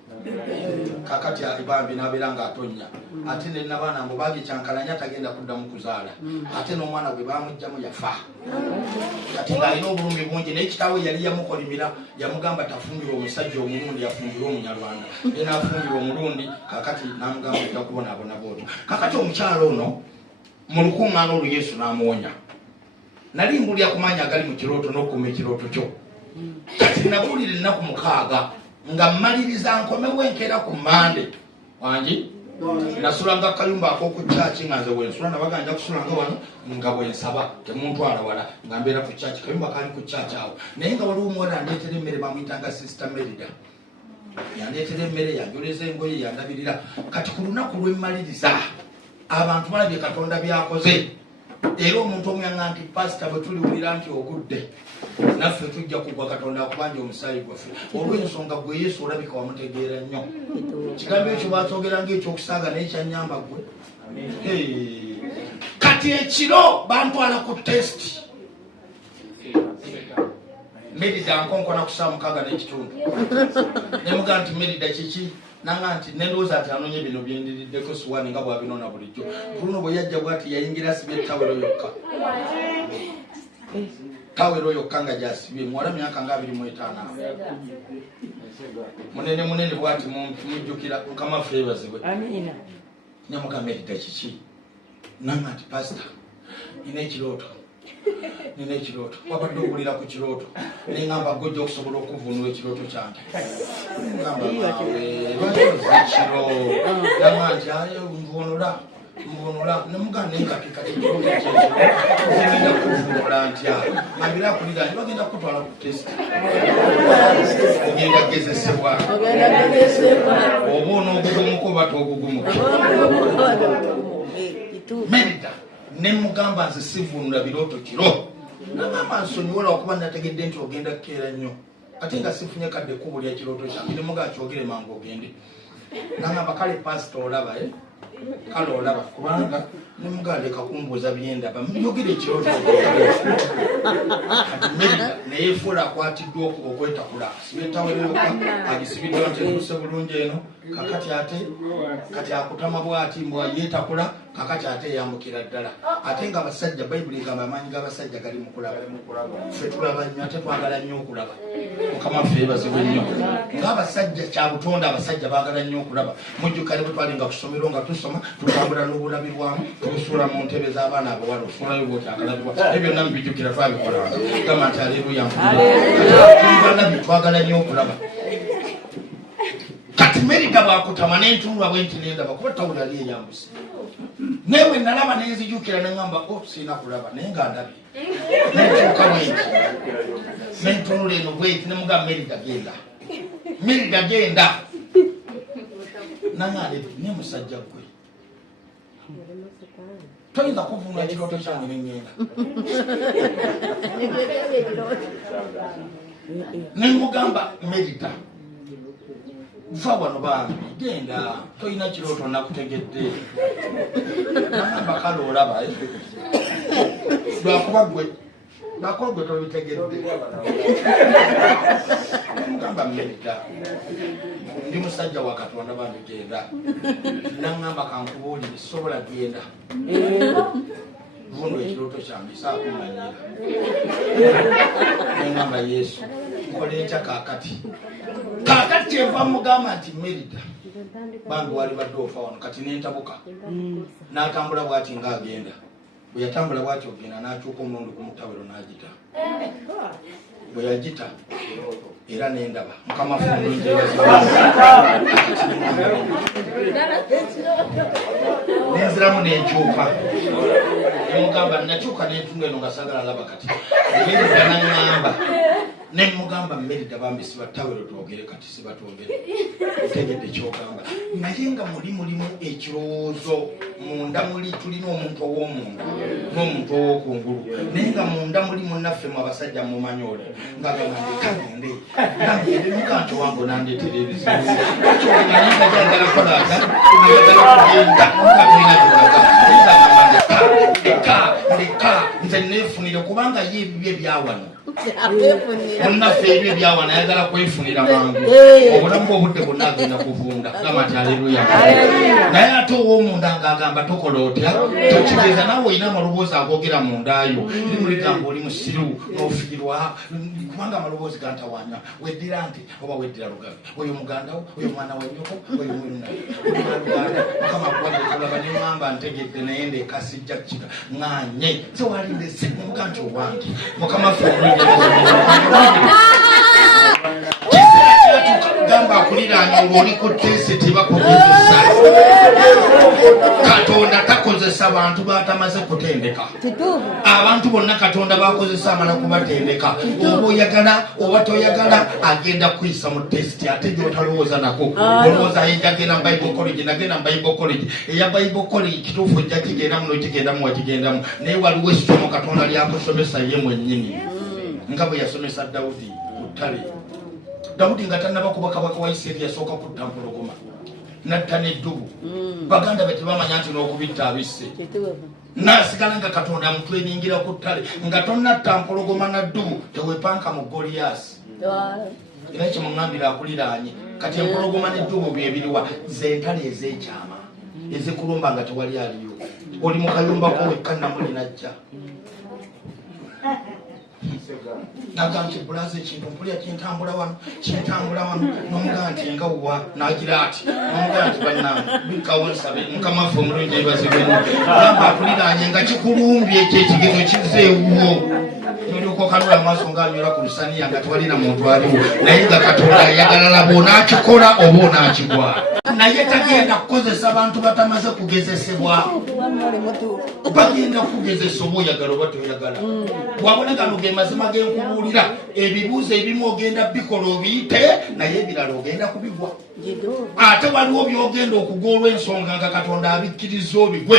kakati ebambi n'abeera ng'atonnya ate ne nabaana mbu bagikyankalanya tagenda kuddamu kuzaala ate n'omwana gwe bamugjamu yafa kati ng'alina obulumi bungi naye kitaawe yali yamukolimira yamugamba tafumbira omusajja omulundi yafumbira omunyarwanda ye n'afumbira omulundi kakati n'amugamba ojja kubonaabona bwotyo. Kakati omukyalo ono mu lukuŋŋaana olwo Yesu n'amuwonya. Nali mbulira ku maanyi agali mu kirooto n'okuuma ekirooto kyo kati nabuulira ennaku 6 nga mmaliriza nkomewo enkeera ku Mande wangi nasulanga akayumba ak'oku kyaki nga nze wensula nabaganja kusulanga wano nga bwensaba temuntwala wala nga mbeera ku kyaki kayumba kali ku kyaki awo naye nga waliwo omuwala andeetera emmere bamuyitanga Sister Merida yandeetera emmere yanjoleza engoye yandabirira. Kati ku lunaku lw'emmaliriza abantu balabye Katonda byakoze era omuntu omuyanga nti pasita bwe tuliwulira nti ogudde naffe tujja kugwa Katonda akubanja omusaayi gwaffe olw'ensonga gwe Yesu olabika wamutegeera nnyo. Kigambo ekyo bakyogera ng'ekyokusaaga naye kyanyamba gwe. Kati ekiro bantwala ku tesiti Merida nkonkona ku saa 6:30 nemuga nti Merida kiki nanga nti nendowooza ati anonye bino byendiriddeko suwani nga bwabinona bulijjo kuno bwe yajja bwati yayingira asibye tawero yokka tawero yokka nga gyasibye muwala myaka nga 25 munene bwati mujjukira Mukama feebazibwe nemuga Merida kiki nanga nti pasita nina ekirooto wabadde owulira ku kirooto neŋŋamba gojja okusobola okuvunula ekirooto kyange ŋŋamba naawe lwakiro nanga nti aye nvunula nemuganda enkakikati ekirooto kyekigenda kuvunula ntya ambira akulira nti bagenda kutwala ku tesiti ogenda gezesebwa oba onoogugumuka oba toogugumuke. Merida nemugamba nze sivunula birooto kiro nagamba nsonyiwola okuba nategedde nti ogenda kukeera nnyo ate nga sifunye kadde kkubo lya kirooto kyange nemuga kyogere mangu ogende nagamba kale pasita olaba kale olaba kubanga nemuga leka kumbuuza byendaba myogere ekirooto Merida neyefuula akwatiddwa okwetakula sibetawereyoka agisibiddwa nti ekuse bulungi eno kakati ate kati akutama bwati mbwa yeetakula kakati ate yambukira ddala ate nga abasajja bayibuli egamba amaanyi g'abasajja gali mu kulaba ffe tulaba nnyo ate twagala nnyo okulaba Mukama ffe yeebazibwe nnyo ng'abasajja kyabutonda abasajja baagala nnyo okulaba mujjukale bwe twalinga ku ssomero nga tusoma tutambula n'obulabirwamu tubusuula mu ntebe z'abaana abawala osuulayo bwoti akalabirwa ebyo byonna mubijjukira twabikolanga gamba nti aleluya mpulira twagala nnyo okulaba. Kati Merida bwakutama n'entunulwa bwe nti nendaba kuba tawula ali eyambusi naye bwe nalaba nenzijukira neŋŋamba siina kulaba naye nga ndabye nentuuka bwenti n'entunula eno bwenti nemuga Merida genda nangande ne musajja gwe toyinza kuvunula ekirooto kyange neŋŋenda nemugamba Merita va wano bambi genda toyina kirooto nakutegedde nagamba kale olaba lwakuba gwe tobitegedde nemugamba Merita ndi musajja wa Katonda bambi genda nagamba kankubuulire sobola genda vuno ekirooto kyange saakumanyira nengamba Yesu nkole ekya kakati kyenva mugamba nti Merita bambi wali badde ofa wano kati nentabuka n'atambula bw'ati ng'agenda bwe yatambula bw'ati ogenda n'akyuka omulundi ku mutabiro n'agita bwe yagita era nendaba mukama nenziramu nenkyuka nemugamba nakyuka nentunga eno nga sagala laba kati Merita naŋŋamba nemugamba Merita bambi sibatawero twogere kati sibatwogere otegedde kyogamba naye nga mulimu ekirowoozo munda muli tulina omuntu ow'omunda n'omuntu ow'okungulu naye nga munda muli munnaffe mu abasajja mumanyi oli ngagamba ndekagende nangende mukanti wange nandeetera ebizibu ekyogenaninga gyagala kolaga ayagala kugenda mukatolina gyolaga ndeka nze neefunire kubanga ye ebibyo ebyawano munnaffe ebyo ebyawana ayagala kwefunira mangu obulamu bwobudde bwonna agenda kuvunda gamba nti aleluya naye ate ow'omunda ng'agamba tokola otya tokigeza naawe olina amaloboozi agogera mundayo limuligamba oli musiru n'ofiirwa kubanga amaloboozi gantawanya weddira nti oba weddira lugabe oyo mugandawo oyo mwana wa nnyoko oyo mwenaluganda mukama kubadekolaba neŋŋamba ntegedde naye ndeekasijja kika ŋŋanye sewalindese muga nti owange mukama ffe gamba akuliraanya olw'oli ku tesi tebakukozesa Katonda takozesa bantu batamaze kutendeka abantu bonna Katonda bakozesa amala kubatendeka oba oyagala oba toyagala agenda kuyisa mu testi ate gyotalowooza nako olowooza ayejagenda mu Bible college nagenda mu Bible college eya Bible college kituufu ojja kigendamu nokigendamu wakigendamu naye waliwo ekisomo Katonda lyakusomesa ye mwennyini nga bwe yasomesa Dawudi ku ttale Dawudi nga tannaba kuba kabaka wa Isirayiri yasooka kutta mpologoma natta n'eddubu baganda be tebamanya nti n'okubitta abisse naasigala nga Katonda amutweningira ku ttale nga tonnatta mpologoma na ddubu tewepanka mu Goliyasi era kyemuŋŋambira akuliraanye kati empologoma n'eddubu byebiriwa zentale ez'ekyama ezikulumba nga tewali aliyo oli mu kayumbako wekka namuli najja naga nti bulaze ekintu mpulira kyentambula wano nomugaa nti engawuwa nagira ati nomugaa nti bannange bikawo nsabe mukamafe omulungi ebazibwenu gamba akuliranye nga kikulumbye ekyo ekigezo kizeewuwo nolyokokanula amaaso ngaanyola ku lusaniya nga tewalina muntu aliwo naye nga Katonda ayagala laba onaakikola oba onaakigwa naye tagenda kukozesa abantu batamaze kugezesebwa bagenda kugezesa oba oyagala oba toyagala bwabona gano ge mazima genkubuulira ebibuuzo ebimu ogenda bikola obiyite naye ebirala ogenda kubigwa ate waliwo byogenda okugwa olw'ensonga nga Katonda abikkiriza obigwe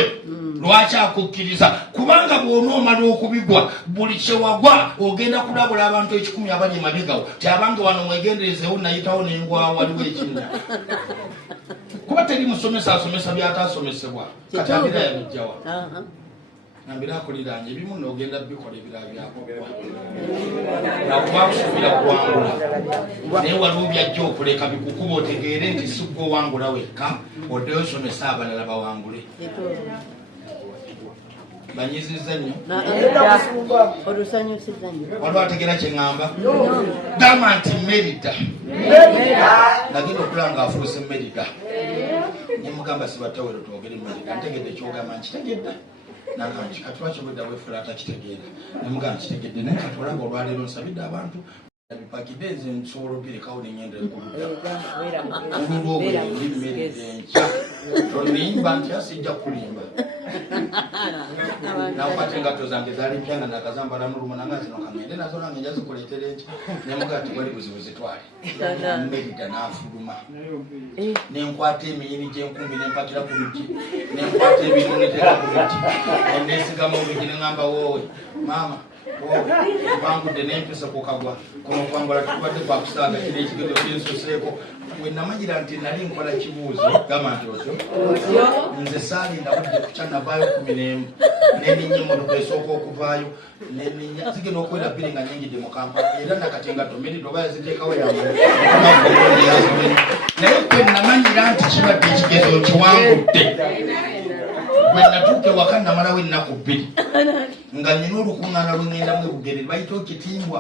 lwaki akukkiriza kubanga bw'onoomala okubigwa buli kyewagwa ogenda kulabula abantu 100 abali emabegawo ti abange wano mwegenderezeewo nayitawo nengwawo waliwo ekinnya kuba teri musomesa asomesa byataasomesebwa kati abira yabijjawa nambira akuliranye ebimu n'ogenda bikola ebirala byakogwa nakuba kusuubira kuwangula naye waliwo byajja okuleka bikukuba otegeere nti si gwe owangula wekka oddeyo osomesa abalala bawangule banyizizza nnyo waliwo ategera kye ŋŋamba gamba nti Merita nagenda okulanga afuuse Merita nemugamba sibatawero twogere Merita ntegedde kyogamba nkitegedde nakanki kati lwaki obwedda bwefula atakitegeera nemugamba nkitegedde naye kati olaba olwaleero nsabidde abantu bipakidde nze nsobola obirekawo neŋŋenda ekuludda olulwo obwe ndi Merita enkya tonimba nti asijja kulimba nakwate engatto zange zaali mpya nga nakazambala muluma nanga zino kaŋŋende nazo nange nja zikuleetera enkya nemugaa ti wali buzibu zitwale Merita n'afuluma nenkwata emiyini gyenkumbi nempakira ku lugi nenkwata ebintu neteeka ku lugi neneesigama olugi neŋŋamba woowe maama bangudde n'empisa kukagwa kuno kwambala tukubadde kwakusaaga kiri ekigezo kinsuseeko bwe namanyira nti nali nkola kibuuzo gamba nti otyo nze saalinda budde kukya navaayo 11 neninya emmotoka esooka okuvaayo neninya zigenda okuwera bbiri nga nyingidde mu kampala era nakati nga tomerito oba yaziteekawo naye kwe namanyira nti kibadde ekigezo kiwangudde bwe natuuka ewaka namalawo ennaku 2 nga nina olukuŋŋaana lwengendamu ebugere bayitawo kitimbwa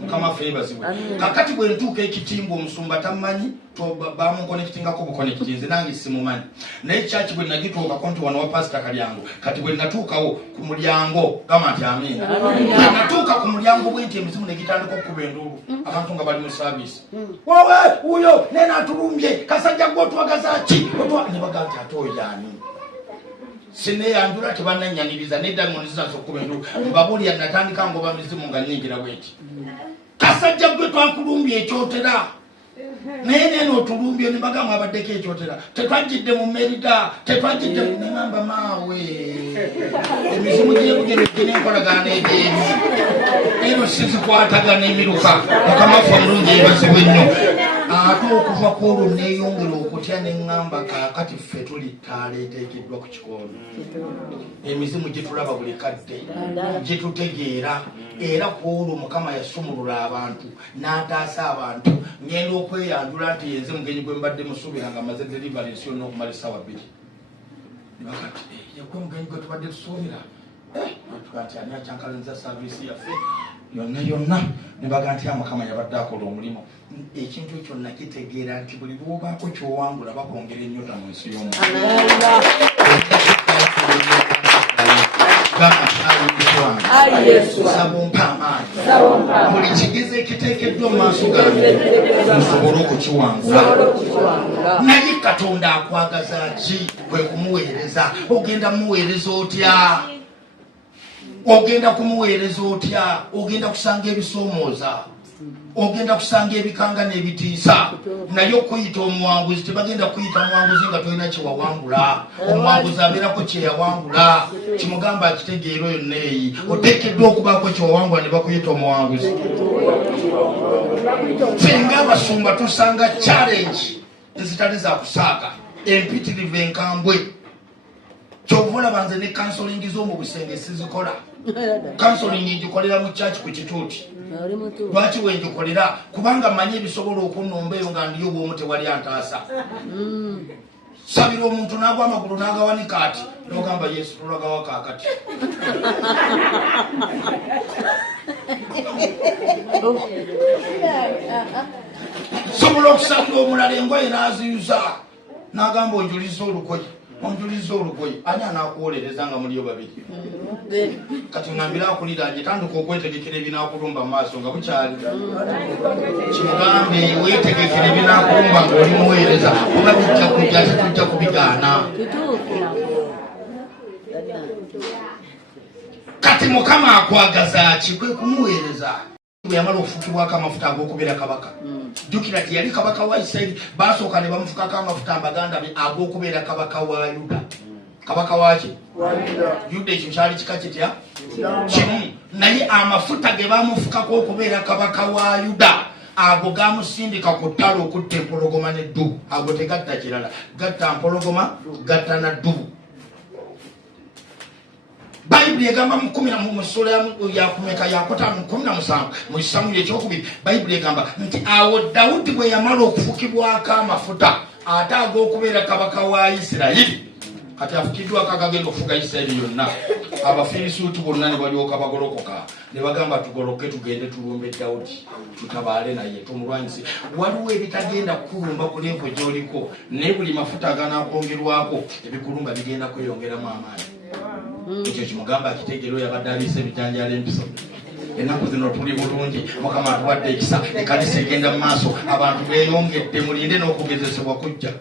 mukama feebazibwe kakati bwe ntuuka ekitimbwa omusumba tamanyi bamunkonekitingako bukonekiti nze nange simumanyi naye kyaki bwe nagituukako nti wano wa pasita Kalyango kati bwe natuukawo ku mulyango gamba nti amiina bwe natuuka ku mulyango bwenti emizimu negitandika okukuba enduulu abantu nga bali mu saaviisi wowe uyo nena atulumbye kasajja gwotwagaza ki ne bagaa nti ate oyo ani sineyanjula tebananyaniriza neddamu nzizaza okuba enduulu mbabulya natandika ngoba mizimu nga nningira bweti kasajja gwe twakulumbye ekyotera naye neno otulumbye ne bagamu abaddeko ekyotera tetwajjidde mu merida tetwajjidde nemamba maawe emizimu gyebugere nenkolagana egeebi eno sizikwatagana emiruka mukamafu omulungi ebazibwe nnyo ate okuva ku olwo neeyongera okutya neŋŋamba kaakati ffe tuli ttaala eteekeddwa ku kikondo emizimu gitulaba buli kadde gitutegeera era ku olwo mukama yasumulula abantu n'ataasa abantu ngenda okweyanjula nti yenze mugenyi gwe mbadde musuubira nga maze deliverance yonna okumala essaawa 2 nebakati yegwe mugenyi gwe tubadde tusuubira nti ani akyankalaniza saaviisi yaffe yonna nebaga nti mukama yabadde akola omulimu ekintu ekyo nakitegeera nti buli lwobaako kyowangula bakwongera ennyota mu nsi y'omuntu sabompa amaanyi buli kigezo ekiteekeddwa mu maaso gange nsobole okukiwangula naye katonda akwagaza ki kwe kumuweereza ogenda muweereza otya ogenda kumuweereza otya ogenda kusanga ebisoomooza ogenda kusanga ebikanga n'ebitiisa naye okuyita omuwanguzi tebagenda kuyita muwanguzi nga tolina kyewawangula omuwanguzi abeerako kyeyawangula kimugamba akitegeero yonna eyi oteekeddwa okubaako kyewawangula ne bakuyita omuwanguzi fenga abasumba tusanga challenge ezitali za kusaaga empitirivu enkambwe kyova olaba nze ne kansolingi z'omu busenge sizikola kansolingi ngikolera mu church ku kituuti lwaki wengikolera kubanga manyi ebisobola okunnumba eyo nga ndiyo bwomu tewali antaasa sabira omuntu n'agwa amagulu n'agawanika ati nogamba yesu tulagawa kaakati sobola okusabira omulala engoye n'aziyuza n'agamba onjuliza olugoye ani anaakuwolereza nga muliyo babiri kati ngambira akuliranje tandika okwetegekera ebinaakulumba mu maaso nga bukyali kimugambe weetegekera ebinaakulumba ngaoli muweereza oba bijja kujja tetujja kubigaana kati mukama akwagaza ki kwe kumuweereza bwe yamala okufukibwako amafuta ag'okubeera kabaka jjukira ti yali kabaka wa Isirayiri basooka ne bamufukako amafuta mbaganda be ag'okubeera kabaka wa Yuda kabaka waki Yuda ekyo kyali kika kitya kimu naye amafuta ge bamufukako okubeera kabaka wa Yuda ago gamusindika ku ttale okutta empologoma n'eddubu ago tegatta kirala gatta mpologoma gatta na ddubu Bayibuli egamba mu 10 mu sura ya kumeka ya 5:17 mu Samwiri ekyokubiri Bayibuli egamba nti awo Dawudi bwe yamala okufukibwako amafuta ate ag'okubeera kabaka wa Isirayiri kati afukiddwako akagenda okufuga Isirayiri yonna Abafirisuuti bonna ne balyoka bagolokoka ne bagamba tugoloke tugende tulumbe Dawudi tutabaale naye tumulwanyise waliwo ebitagenda kukulumba ku levo gy'oliko naye buli mafuta aganaakwongerwako ebikulumba bigenda kweyongeramu amaanyi ekyo kimugamba akitegeero yabadde aliisa ebijanjala empiso ennaku zino tuli bulungi mukama atuwadde ekisa ekkanisa egenda mu maaso abantu beeyongedde mulinde n'okugezesebwa kujja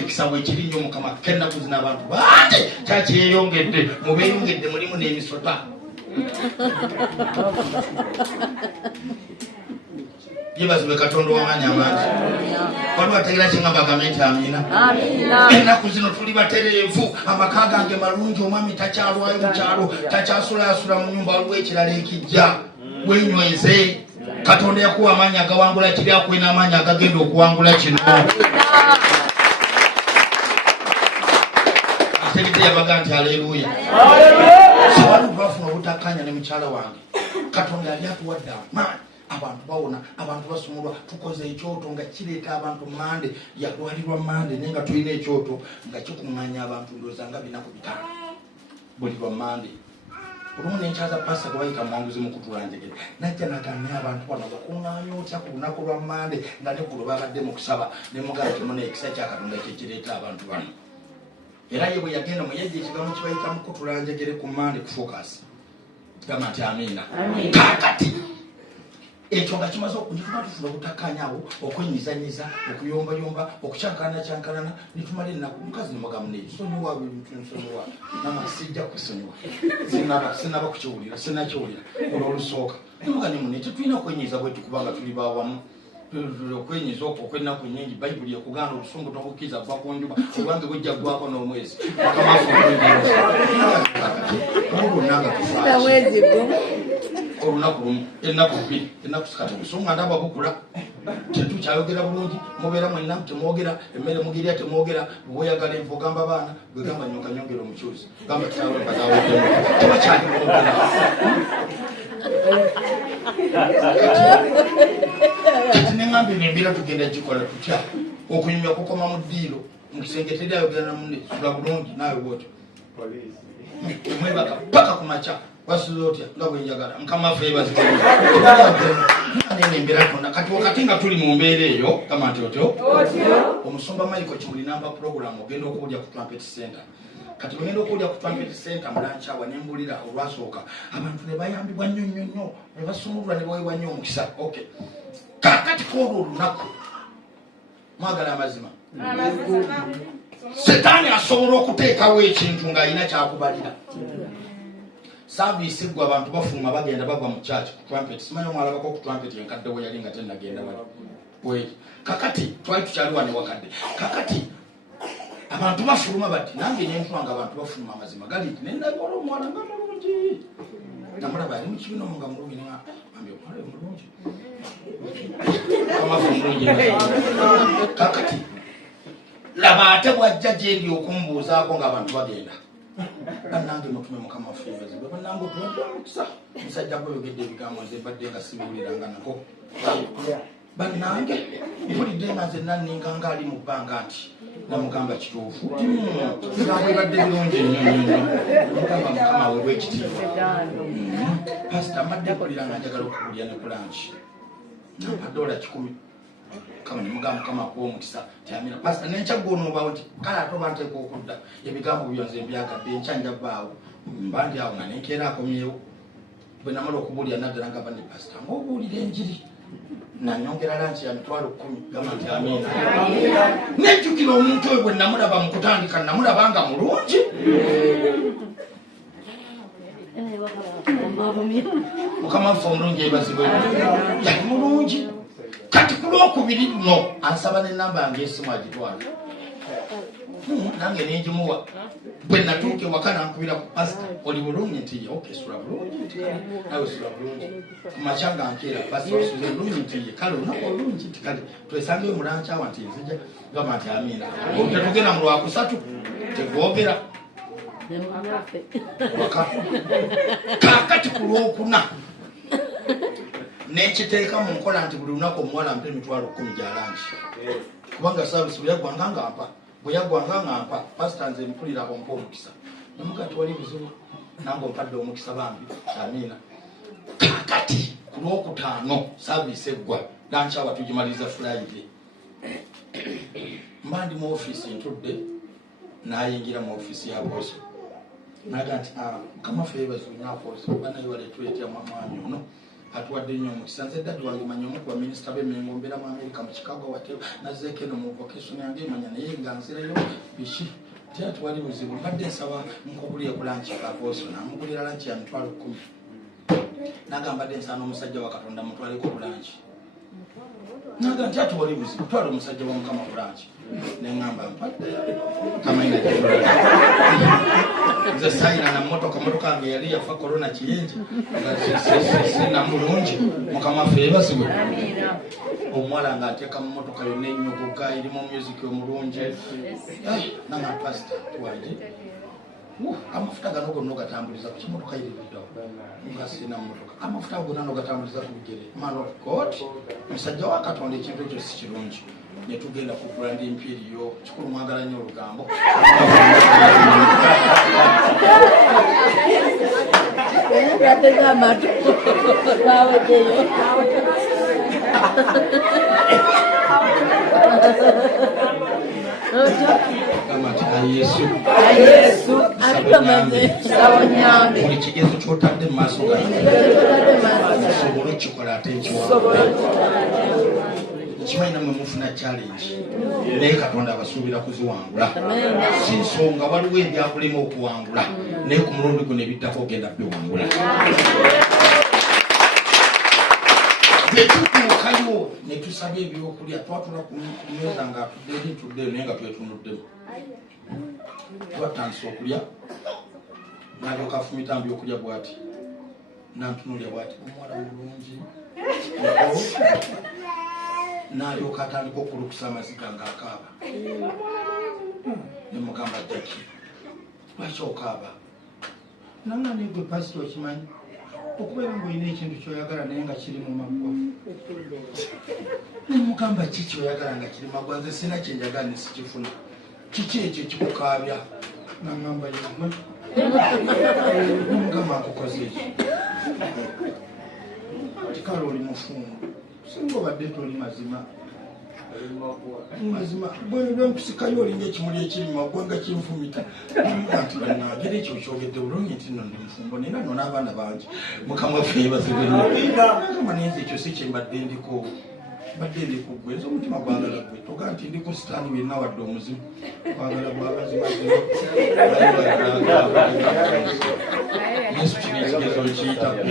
ekisa bwekiri nnyo mukama kennaku zino abantu bangi kyaki yeeyongedde mubeeyongedde mulimu n'emisota yebazibe katonda w'amaanyi amangi waliwo ategeera kyengamba gavumenti amina ennaku zino tuli batereevu amaka gange malungi omwami takyalwayo mu kyalo takyasulaasula mu nyumba waliwo ekirala ekijja wenyweze katonda yakuwa amaanyi agawangula kiri akuwe n'amaanyi agagenda okuwangula kino ategedde yabaga nti aleluya abantu bafuna obutakkanya ne mukyala wange katonda yali atuwadde amaanyi abantu bawona abantu basumulwa tukoze ekyoto nga kireeta abantu mande yalwalirwa mande naye nga tulina ekyoto nga kikuŋŋanya abantu ndooza nga binaku bitaano buli lwa mande olumu nenkyaza pasa gwebayita muwanguzi mukutulanjegere najja nagamye abantu bano bakuŋŋanya otya ku lunaku lwa mande nga ne kulo babadde mu kusaba ne mugamba timuna ekisa kya katonda kyekireeta abantu bano era ye bwe yagenda muyejja ekigambo kibayita mukutulanjegere ku mande ku focus gamba nti amiina kakati ekyo nga kimaze okutuma tufuna obutakkanyaawo okwenyizanyiza okuyombayomba okucyankalana nitumala ennaku mukazi nemugamba nsonyiwa nsonyiwa namasijja kusonyiwa sinaba kukiwulira sinakiwulira olwolusooka nemuga nemune tetulina okwenyiza bwetu kubanga tuli bawamu okwenyiza okwo okwennaku nyingi bayibuli ekugaana obusungu tobukkiriza kuva ku njuba obwange bujja gwako n'omwezi olunanga tufaaki olunaku lumu ennaku bbiri ennaku sikati obusungu ndaba bukula tetukyayogera bulungi mubeera mwenna temwogera emmere mugirya temwogera bweoyagala enva ogamba baana bwegamba nyonka nyongera omukyuzi gamba tyawe mbazawodemu tebakyali mwogera kati neŋŋamba ebyembeera tugenda gikola tutya okunyumya kukoma mu ddiiro mukisenge teri ayogera namunne sula bulungi naawe bwotyo mwebaka paka ku makya wasuze otya nga bwenjagala nkamafe ebazitembeera tona kati wakati nga tuli mu mbeera eyo kama nti otyo omusumba Michael Kimuli namba program ogenda okuwulya ku Trumpet Center kati bwegenda okuwulya ku Trumpet Center mulancawa nembulira olwasooka abantu ne bayambibwa nnyo nnyo nnyo ne basumululwa ne baweebwa nnyo omukisa okay kakati koolwo olunaku mwagala amazima setaani asobola okuteekawo ekintu ng'alina kyakubalira saavisi gwe abantu bafuluma bagenda bava mu church ku Trumpet simanyi omwalabako ku Trumpet enkadde we yali nga tennagenda wali kakati twali tukyali wane wakadde kakati abantu bafuluma bati nange nentwanga abantu bafuluma amazima gali nendagola omwana nga mulungi namulaba ali mukibiina omu nga mulungi nambi omwana mulungi amafu mulungi kakati laba ate bwajja gyendi okumbuuzaako ng'abantu bagenda bannange mutume mukama waffe ebazibwe bannange otuwadde omukisa musajja gweyogedde ebigambo nze mbadde nga sibiwuliranga nako bannange mpulidde nga nze nanninga ngaali mu bbanga nti namugamba kituufu bigambo ebadde birungi nnyo namugamba mukama weebwa ekitiibwa pasita mbadde mpulira nga njagala okuwulya ne kulanki nampadde ola 10 kama nimugamba kama kuwa omukisa tyamina pasita nenkyaggwa onoobawo nti kale ate oba nteeka okudda ebigambo byo nze mbyagadde enkyanja bbaawo mbandi awo nga nenkeera akomyewo bwe namala okubuulira naddala nga banne pasita ngaobuulira enjiri nanyongera lanki ya 10,000 gamba nti amiina nejjukira omuntu oyo bwe namulaba mu kutandika namulaba nga mulungi mukama waffe omulungi ebazibwe yali mulungi kati ku lwokubiri luno ansaba n'ennamba yange esimu agitwala nange nengimuwa bwe natuuka ewaka nankubira ku pasita oli bulungi nti ye okay sula bulungi nti nawe sula bulungi ku makya nga nkeera pasita osuze bulungi nti ye kale olunaku olungi nti kale twesangeyo mulancawa nti nzija gamba nti amiina tetugenda mu lwakusatu tegwogera kakati ku lwokuna nekiteeka mu nkola nti buli lunaku omuwala mpa 10,000 gya lanki kubanga saavisi bwe yaggwanga ngampa pasita nze mpulira ompa omukisa namugati wali buzibu nange ompadde omukisa bambi amiina kakati ku lwokutaano saavisi eggwa lancawa tugimaliriza Friday mba ndi mu ofiisi ntudde nayingira mu ofiisi ya boosi naga nti mukama waffe yebazibunya akozi banaye waleetuyetya mwami ono atuwadde nnyo omukisa nze ddadi wange manya omu ku baminisita b'emmengo mbeera mu Amerika mu Chicago wate nazzeeko eno mu vocation yange emanya naye nga nzirayo biki ti atuwali buzibu mbadde nsaba nkugulire ku lanki kakooso namugulira lanki ya 10,000 nagamba dde nsaana omusajja wa Katonda mutwaleko ku lanki naga nti atuwali buzibu twala omusajja wa mukama bulanki neŋŋamba mpadde tamayina gyekola nze sayina na motoka yange yali yafa korona kiyingi sina mulungi mukama waffe yeebazibwe omuwala nga ateeka mu motoka yonna ennyogoga erimu musiki omulungi nanga pasita tuwanje amafuta gano gonna ogatambuliza ku kimotoka iririddawo nga sina motoka amafuta gonna nogatambuliza ku bigere man of god musajja wa katonda ekintu ekyo si kirungi netugenda ku brand imperial kikulu mwagala nnyo olugambo Yesu abanyambe buli kigezo kyotadde mu maaso gasobola okikola ate nkiwa kimanyi namwe mufuna challenge naye katonda abasuubira kuziwangula si nsonga waliwo ebyakulema okuwangula naye ku mulundi guno ebiddako ogenda biwangula bwetutuukayo netusabye ebyokulya twatula ku meeza nga atudde tuddeyo naye nga twetunuddemu twatandisa okulya nalyoka afumita mbyokulya bwati nantunulya bwati omuwala mulungi nalyoka atandika okulukusa amaziga ngaakaaba nemugamba jaki lwaki okaaba nanga negwe pasito okimanyi okubeera ngaolina ekintu kyoyagala naye nga kiri mu maggwa nemugamba ki kyoyagala nga kiri maggwa nze sina kyenjagala nesikifuna kiki ekyo kikukaabya nangamba yemwe nomugamba nkukoze eki tikala oli mufungu singa obadde toli mazima bwenkusikayo olinga ekimuli ekiri maggwa nga kinfumita nti banagera ekyo kyogedde bulungi nti no ndi mufumbo naye no n'abaana bangi mukama waffe yebazibenagamba nayenze ekyo si kyembadde ndiko badde ndiko gwe nze omutima gwagala gwe toga nti ndiko sitaani wenna wadde omuzimu gwagala gwabazima yesu kino ekigezo nkiyitako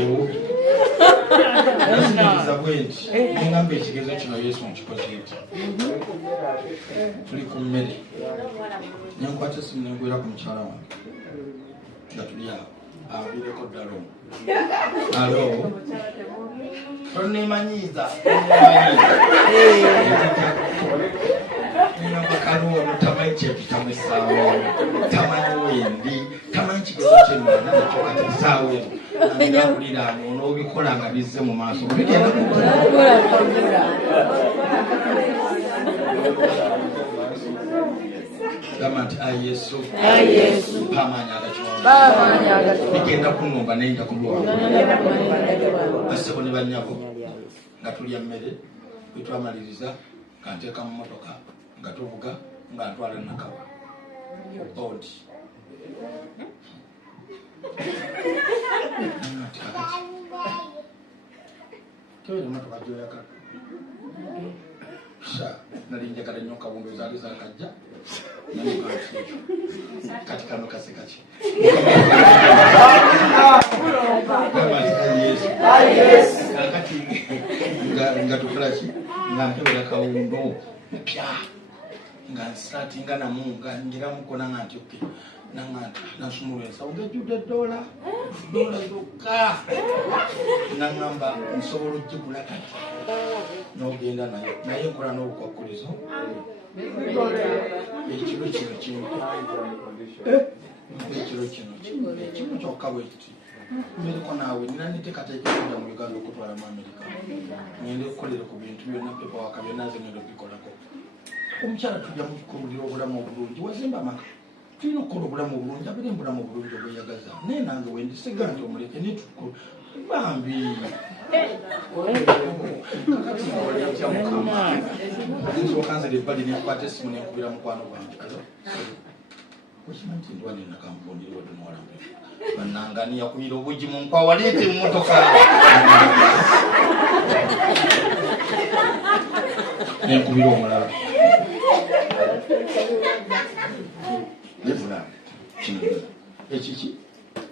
nasiniriza bwe nti nengamba ekigezo kino yesu nkikoze nti tuli ku mmere nenkwata esimu nengwera ku mukyala wange nga tuli awo aviireko ddala omu alo tonemanyiiza nenabakalono tamanyi kyempitamu essaawa tamanyi wendi tamanyi kigezo kyenana nakyo kati essaawa ezo nangakulira ano n'obikola nga bizze mu maaso bigenda gamba nti ayesu pamaanyi agakiwa bigenda kunumba nayinja kulwala basebo ne bannyabo nga tulya mmere bwetwamaliriza nga nteeka mu motoka nga tuvuga nga ntwala nakawa bodi kewere motoka gyoyagala nali njagala nnyo kabundo zaali zakajja kati kano kase kaki kati nga tukolaki nga nkebera kawundo pya nga nsiratinga namu nga njiramuko nanga nti oke nanga nti nasumulwa ensawo ngejjudde dola zokka nangamba nsobola okigula kati n'ogenda naye nkola n'obukwakulizo ekiro kino kimu ekiro kino kimu kyokka bwe kiti mbereko naawe nina niteekateekekudda mu Uganda okutwala mu Amerika ngende okukolera ku bintu byonna pepa waka byonna nze ngenda obikolako omukyala tujja mukulira obulamu obulungi wazimba amaka tulina okukola obulamu obulungi abere mbulamu obulungi obweyagaza naye nange wendisiga nti omuleke nituko bambi kakati olekya mukama nsooka nze lebbali nenkwata essimu nenkubira mukwano gwange okimanyi nti ndwani nakampundiri wadde muwalambe banangani yakubira obugi mu nkwa waleete mu motoka nenkubira omulala ekiki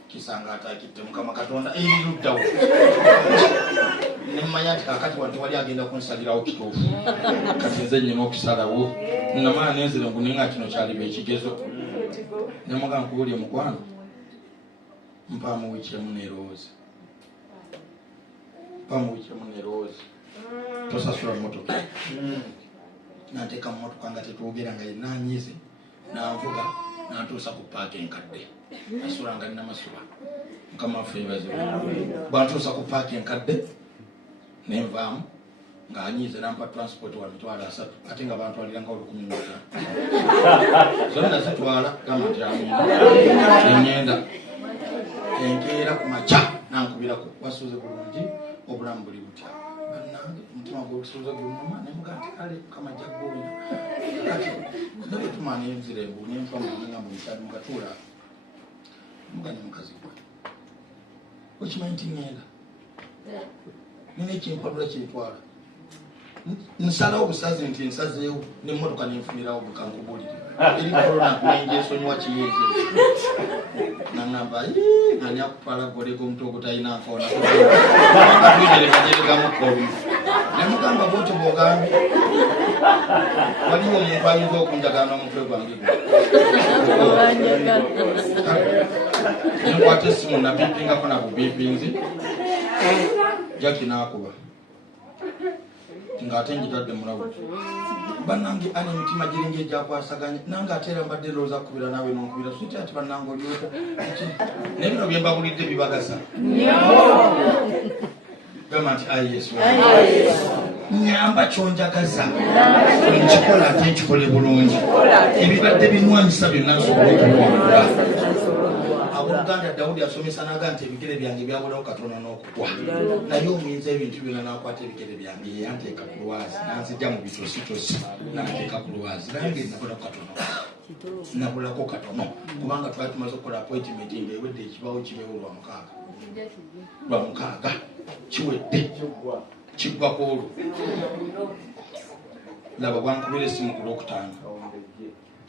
kisa basanga atakidde Mukama Katonda eriruddawo nemmanya nti kakati wali wali agenda kunsalirawo kituufu kati nze nnyina okusalawo namala nenzire nguninga kino kyaliba ekigezo nemuga nkuwulye mukwano mpaamu wiikiremu nerowooza mpaamu wiikiremu nerowooza tosasula motoka nanteeka mu motoka nga tetwogera nga yenanyize nanvuga nantuusa ku paaka enkadde nasula nga nina masuba Mukama waffe yeebazibwe bwantuusa ku paaka enkadde nenvaamu ng'anyiize nampa transport wa mitwalo 3 ate nga bantwalira nga 15 zonna zitwala gamba nti eŋŋenda enkeera ku makya nankubiraku wasuuze bulungi obulamu buli butya bannange omutima gw'obusuuze gunnuma nemuga nti kale Mukama ajja kuguwonya kati nebwetuma nenzira ebu nenfa muanga mubikyali mukatuula muganye mukazi gwe okimanyi nti ŋŋenda nina ekimpalula kyetwala nsalawo obusazi nti nsazeewo nemmotoka nenfunirawo bukankubulire eri korona nenjesonyiwa kiyenje naŋŋamba ani akutwala goleka omutu ogutalina nkoona atwigeregajeregamukobi nemugamba bwoti bwogambye waliwo omuntu ayinza okunjagana n'omutwe gwange nenkwata essimu nabipingako nabubipinzi Jackie nakuba ngate njitadde mulabu bannange ani emitima giringa egyakwasaganya nange ate era mbadde looza kubira nawe nonkubira suti ati bannange olyoko nebino bye mbabulidde bibagasa gamba nti ayi Yesu nyamba kyonjagaza nkikola ate nkikole bulungi ebibadde binwanyisa byonna nsobola okuwangula Abooluganda Dawudi asomesa naga nti ebigere byange byabulawo katono n'okugwa naye omuyinza ebintu byonna nakwata ebigere byange yanteeka ku lwazi nanzija mu bitositosi nanteeka ku lwazi nange nabulako katono kubanga twali tumaze okukola appointment ng'ewedde ekibawo kibeewo lwa mukaaga kiwedde kiggwako olwo laba bwankubira essimu ku Lwokutaano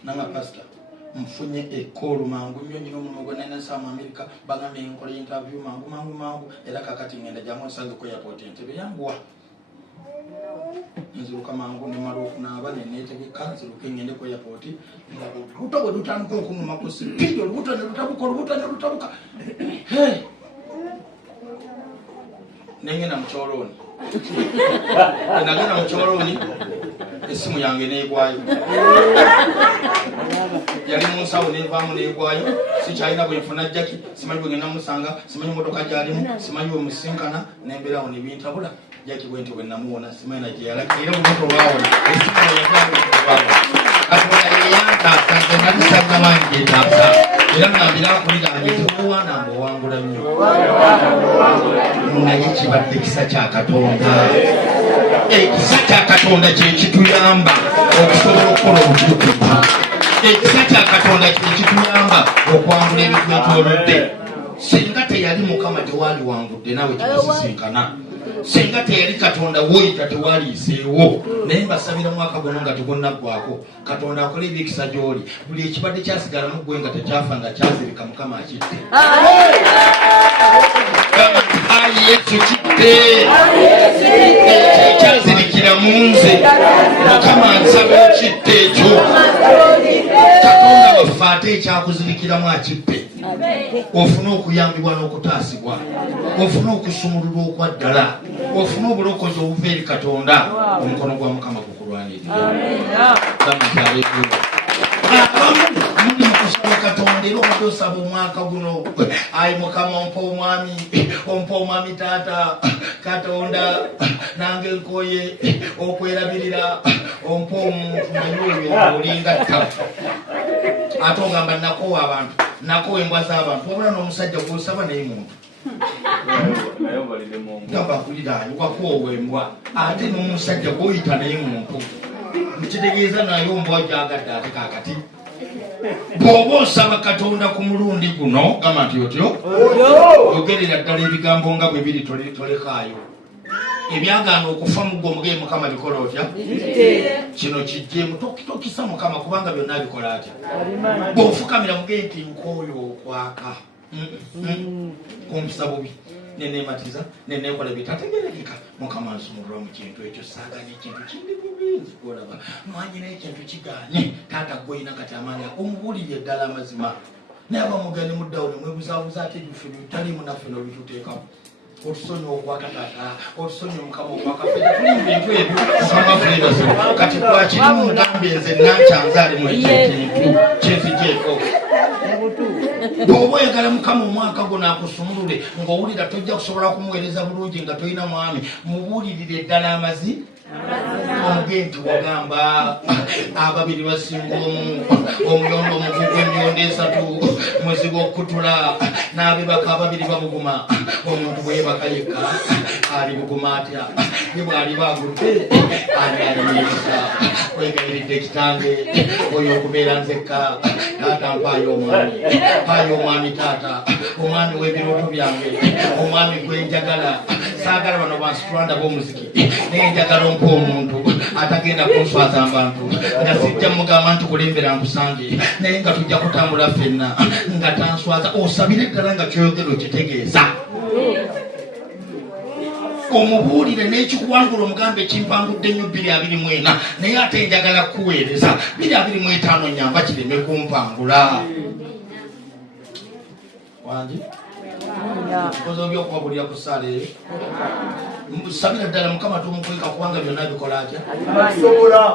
nanga pastor mfunye ekolu mangu nnyo nyina omulimu gwe nalina nsaawa mu Amerika bagambye nkola interview mangu era kakati ngenda jamu nsange ku airport Entebbe yanguwa nziruka mangu nemala okunaaba neneetegeka nziruke ngende ku airport nga olubuto bwe lutandika okunuma ku sipiidi olubuto ne lutabuka nengenda mu kyolooni nagenda mu kyolooni essimu yange neegwayo yali mu nsawo nevaamu neegwayo sikyalina bwenfuna Jackie simanyi bwegenda musanga simanyi motoka gyalimu simanyi bwe musinkana nembeerawo nebintabula Jackie bwenti bwe namuwona simanyi na gyeyalaga era olubuto lwawona essimu yagaaaa Katonda yeyantaasa nalisanga bangi gyetaasa era ngambira akuligange tewawananga owangula nnyo naye kibadde kisa kya Katonda ekisa kya Katonda kyekituyamba okusobola okukola obutuukuvu ekisa kya Katonda kyekituyamba okwangula ebitwetoolodde singa teyali Mukama tewaali wangudde naawe kibasisinkana singa teyali Katonda woyita tewaliiseewo naye mbasabira mwaka guno nga tegunnaggwako Katonda akole ebyekisa gy'oli buli ekibadde kyasigala mu ggwe nga tekyafa nga kyazirika Mukama akitte Yesu kitte ekyazirikira mu nze Mukama nsaba okitte ekyo Katonda waffe ate ekyakuzirikiramu akitte ofune okuyambibwa n'okutaasibwa ofune okusumululwa okwaddala ofune obulokozi obuva eri Katonda omukono gwa Mukama gukulwanirira muli mukusaba Katonda era obadde osaba omwaka guno ayi Mukama ompa omwami taata Katonda nange nkoye okwerabirira ompa omuntu naye oyo olinga ttafu ate ogamba nakowa abantu nakowa embwa z'abantu wabula n'omusajja gwosaba naye muntu gamba nkulirayo wakoowa embwa ate n'omusajja gwoyita naye muntu nkitegeeza naye ombwa gyagadde ate kakati bw'oba osaba Katonda ku mulundi guno gamba nti otyo yogerera ddala ebigambo nga bwe biri tolekaayo ebyagaana okufa mu gwe omugaye Mukama bikola otya kino kijjeemu tokisa Mukama kubanga byonna bikola atya bw'ofukamira mugaye nti nkooyo okwaka Kumpisa bubi nene matiza nene kola bitategerekeka mukama nsumulwa mu kintu ekyo saaganya ekintu kindi bubinzi olaba mwanyina ekintu kiganye taata gweyina kati amaanyi omubulire eddala amazima naye abamugani muddawo ne mwebuzabuza ate ebife bitali munaffe nobituteekamu otusonyi okwata taata otusonyi omukama okwakafeera tuli mu bintu ebyo mukama freedasi kati twakirimu mugambe nze nankyanzaali mu ekintu kyenzigyeko bw'oba oyagala mukama omwaka guno akusumulule ng'owulira tojja kusobola kumuweereza bulungi nga tolina mwami mubuulirire eddala amazi omugenti wagamba ababiri basinga omuyondo omugugu emyondo esatu mwezi gw'okutula n'abebaka ababiri babuguma omuntu bweyebaka yekka ali buguma atya ye bw'ali bagudde ali alimisa wegayiridde kitange oyo okubeera nzekka taata mpaayo omwami taata omwami w'ebirooto byange omwami gwenjagala saagala bano bansitulanda b'omuziki naye njagala ompa omuntu atagenda kunswaza abantu nga sijja mugamba ntukulembera nkusange naye nga tujja kutambula ffenna nga tanswaza osabire ddala nga kyoyogera okitegeeza omubuulire n'ekikuwangula omugambe ekimpangudde nnyo 224 naye ate njagala kuweereza 225 nyamba kireme kumpangula wangi ozo byokubabulira ku ssaala eyo sabira ddala mukama tumukweka kubanga byonna bikola atya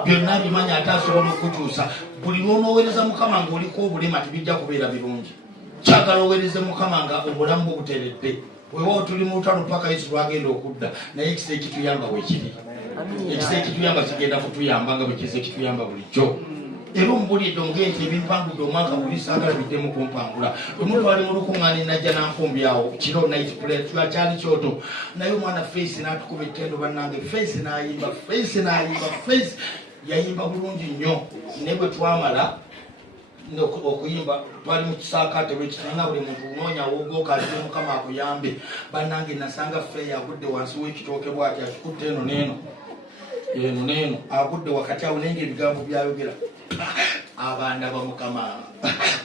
byonna bimanya ate asobola okukyusa buli lwonooweereza mukama ng'oliko obulema tibijja kubeera birungi kyagala oweereze mukama nga obulamu bubuteredde weewaawo tuli mu lutalo paka yesu lwagenda okudda naye ekisa ekituyamba weekiri ekisa ekituyamba kigenda kutuyamba nga bwekiza ekituyamba bulijjo era omubulidde omugenti ebimpangudde omwaka guli saagala biddemu kumpangula omuntu ali mu lukuŋŋaani najja nanfumbyawo kiro night plate kyali kyoto naye omwana face n'atukuba ettendo bannange face n'ayimba face yayimba bulungi nnyo naye bwe twamala okuyimba twali mu kisaakaate bwekitanga buli muntu unoonya wogookalire mukama akuyambe bannange nasanga feeyi agudde wansi w'ekitooke bwati akikutte eno neeno agudde wakati awo naye ngaebigambo byayogera abaana ba mukama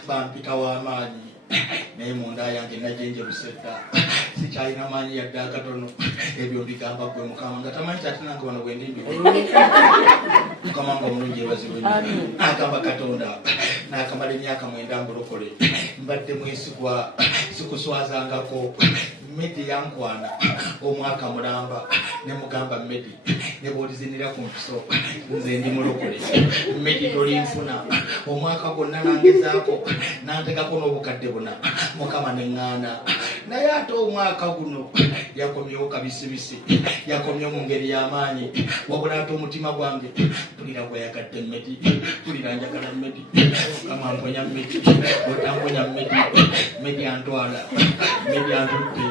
bampita w'amaanyi naye munda yange najenjerusedda sikyalina maanyi yadde akatono ebyo mbigamba gwe mukama nga tamanyi ate nange wano bwendimbi mukama nga omulungi ebazibwe agamba katonda nakamala emyaka 9 mbulokole mbadde mwesigwa sikuswazangako Medi yankwana omwaka mulamba ne mugamba Medi ne bolizinira ku mpiso nze ndi mulokole Medi tolinfuna omwaka gonna nangezaako nantegako n'obukadde buna mukama neŋŋaana naye ate omwaka guno yakomyewo kabisibisi yakomye mu ngeri y'amaanyi wabula ate omutima gwange tulira gweyagadde Medi tulira njagala Medi mukama mponya Medi otamponya Medi antwala Medi antutte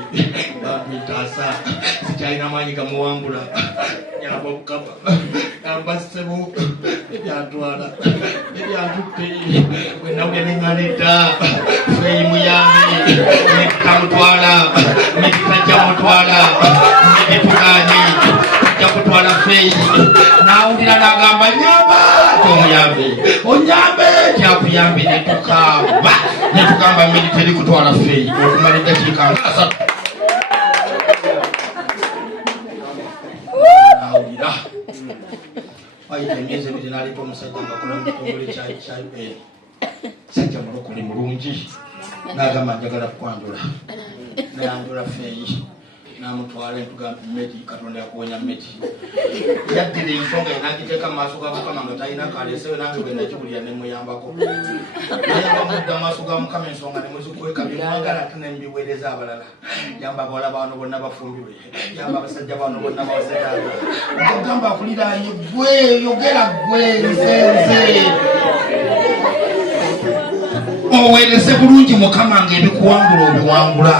bamitaasa sikyalina maanyi gamuwangula nyamba mukama ambasebo ebyantwala ebyantutte bwenawulya neŋŋanedda feeyi muyambi nekitamutwala nekitajja mutwala nekitugaanyi tajja kutwala feeyi nawulira nagamba nyamba tomuyambe onyambe kyakuyambe netugamba Medi teri kutwala feeyi okumala eddakiika 3 nawulira ayita emyezi 2 nalipo omusajja ngakola mukitongole kya UPL sajja mulokole mulungi nagamba njagala kukwanjula nayanjula feeyi namutwala entugamba Medi katonda yakuwonya Medi yaddira ensonga enagiteeka mu maaso ga mukama nga talina kalesewe nange bwe nakibulira nemuyambako naye bamudda mu maaso ga mukama ensonga nemuzikuweka byemwagala ate nembiweereza abalala yamba abawala bano bonna bafumbirwe yamba abasajja bano bonna bawasetaaga ogamba akuliraanye gwe yogera gwe nzenze oweereze bulungi mukama ng'ebikuwangula obiwangula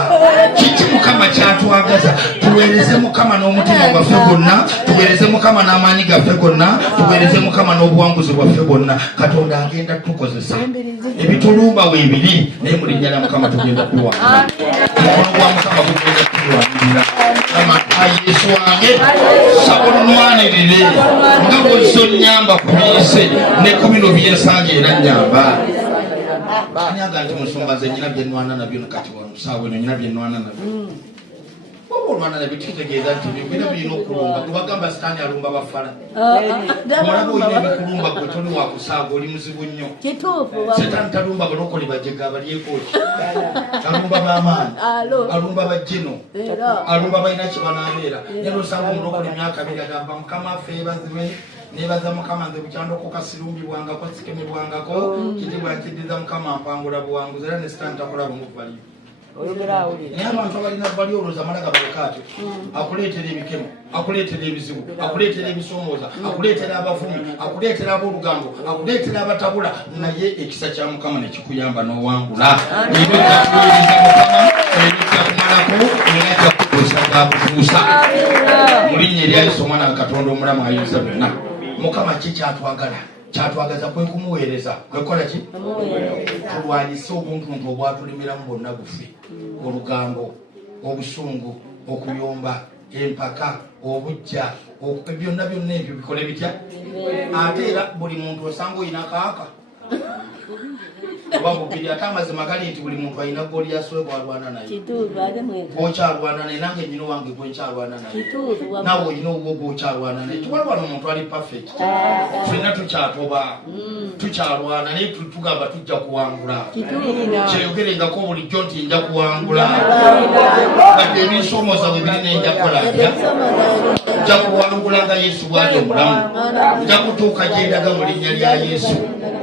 kiki mukama kyatwagaza tuweereze mukama n'omutima gwaffe gwonna tuweereze mukama n'amaanyi gaffe gonna tuweereze mukama n'obuwanguzi bwaffe bwonna katonda agenda tukozesa ebitulumba weebiri naye mu linnya lya mukama tugenda tuwangula omukono gwa mukama gugenda tuwanirira yesu wange sabonwanirire nga bwozisa onnyamba ku biyise ne ku bino byensanga era nnyamba Kanyaga nti musumba nze nyina bye nwana nabyo nakati wano saawa eno nyina bye nwana nabyo. Olwana nabyo kitegeeza nti bino birina okulumba kubagamba sitaani alumba bafala. Olaba olina ebikulumba gwe toli wakusaaga oli muzibu nnyo. Sitaani talumba balokole bajega abalyeko ki. Alumba b'amaanyi, alumba bajjeno, alumba balina kye banaabeera. Naye osanga omulokole emyaka 2 agamba mukama waffe yeebazibwe. Nebaza mukama nze bukyandoko kasirumbibwangako sikemebwangako kitibwa kiddiza mukama mpangula buwanguzi era ne sitaani takola bumuvaliyo. Naye abantu abalina valiyo olowooza amalaga balekaate akuleetera ebikemo, akuleetera ebizibu, akuleetera ebisoomooza, akuleetera abavumi, akuleetera ab'olugambo, akuleetera abatabula, naye ekisa kya mukama ne kikuyamba n'owangula. Ebyo byatuweereza mukama ebitakumalako era kyakutuusa gaakutuusa. Mu linnya erya Yesu omwana wa Katonda omulamu ayinza byonna. Mukama ki kyatwagala? Kyatwagaza kwe kumuweereza. Kwekola ki? Tulwanyise obuntuntu obwatulemeramu bonna bufe. Olugambo, obusungu, okuyomba, empaka, obujja, byonna ebyo bikole bitya? Ate era buli muntu osanga olina kaaka. Oba bubiri ate amazima gali nti buli muntu alina Goliath we bwalwana naye. Bw'okyalwana naye nange nnyina wange gwenkyalwana naye. Naawe olina obwo bw'okyalwana naye. Tuwalwana omuntu ali perfect. Ffenna tukyatoba, tukyalwana naye tugamba tujja kuwangula. Kyeyogerengako bulijjo nti nja kuwangula. Badde ebinsomooza bwe biri ne nja kukola ntya? Nja kuwangula nga Yesu bw'ali omulamu. Nja kutuuka gye ndaga mu linnya lya Yesu.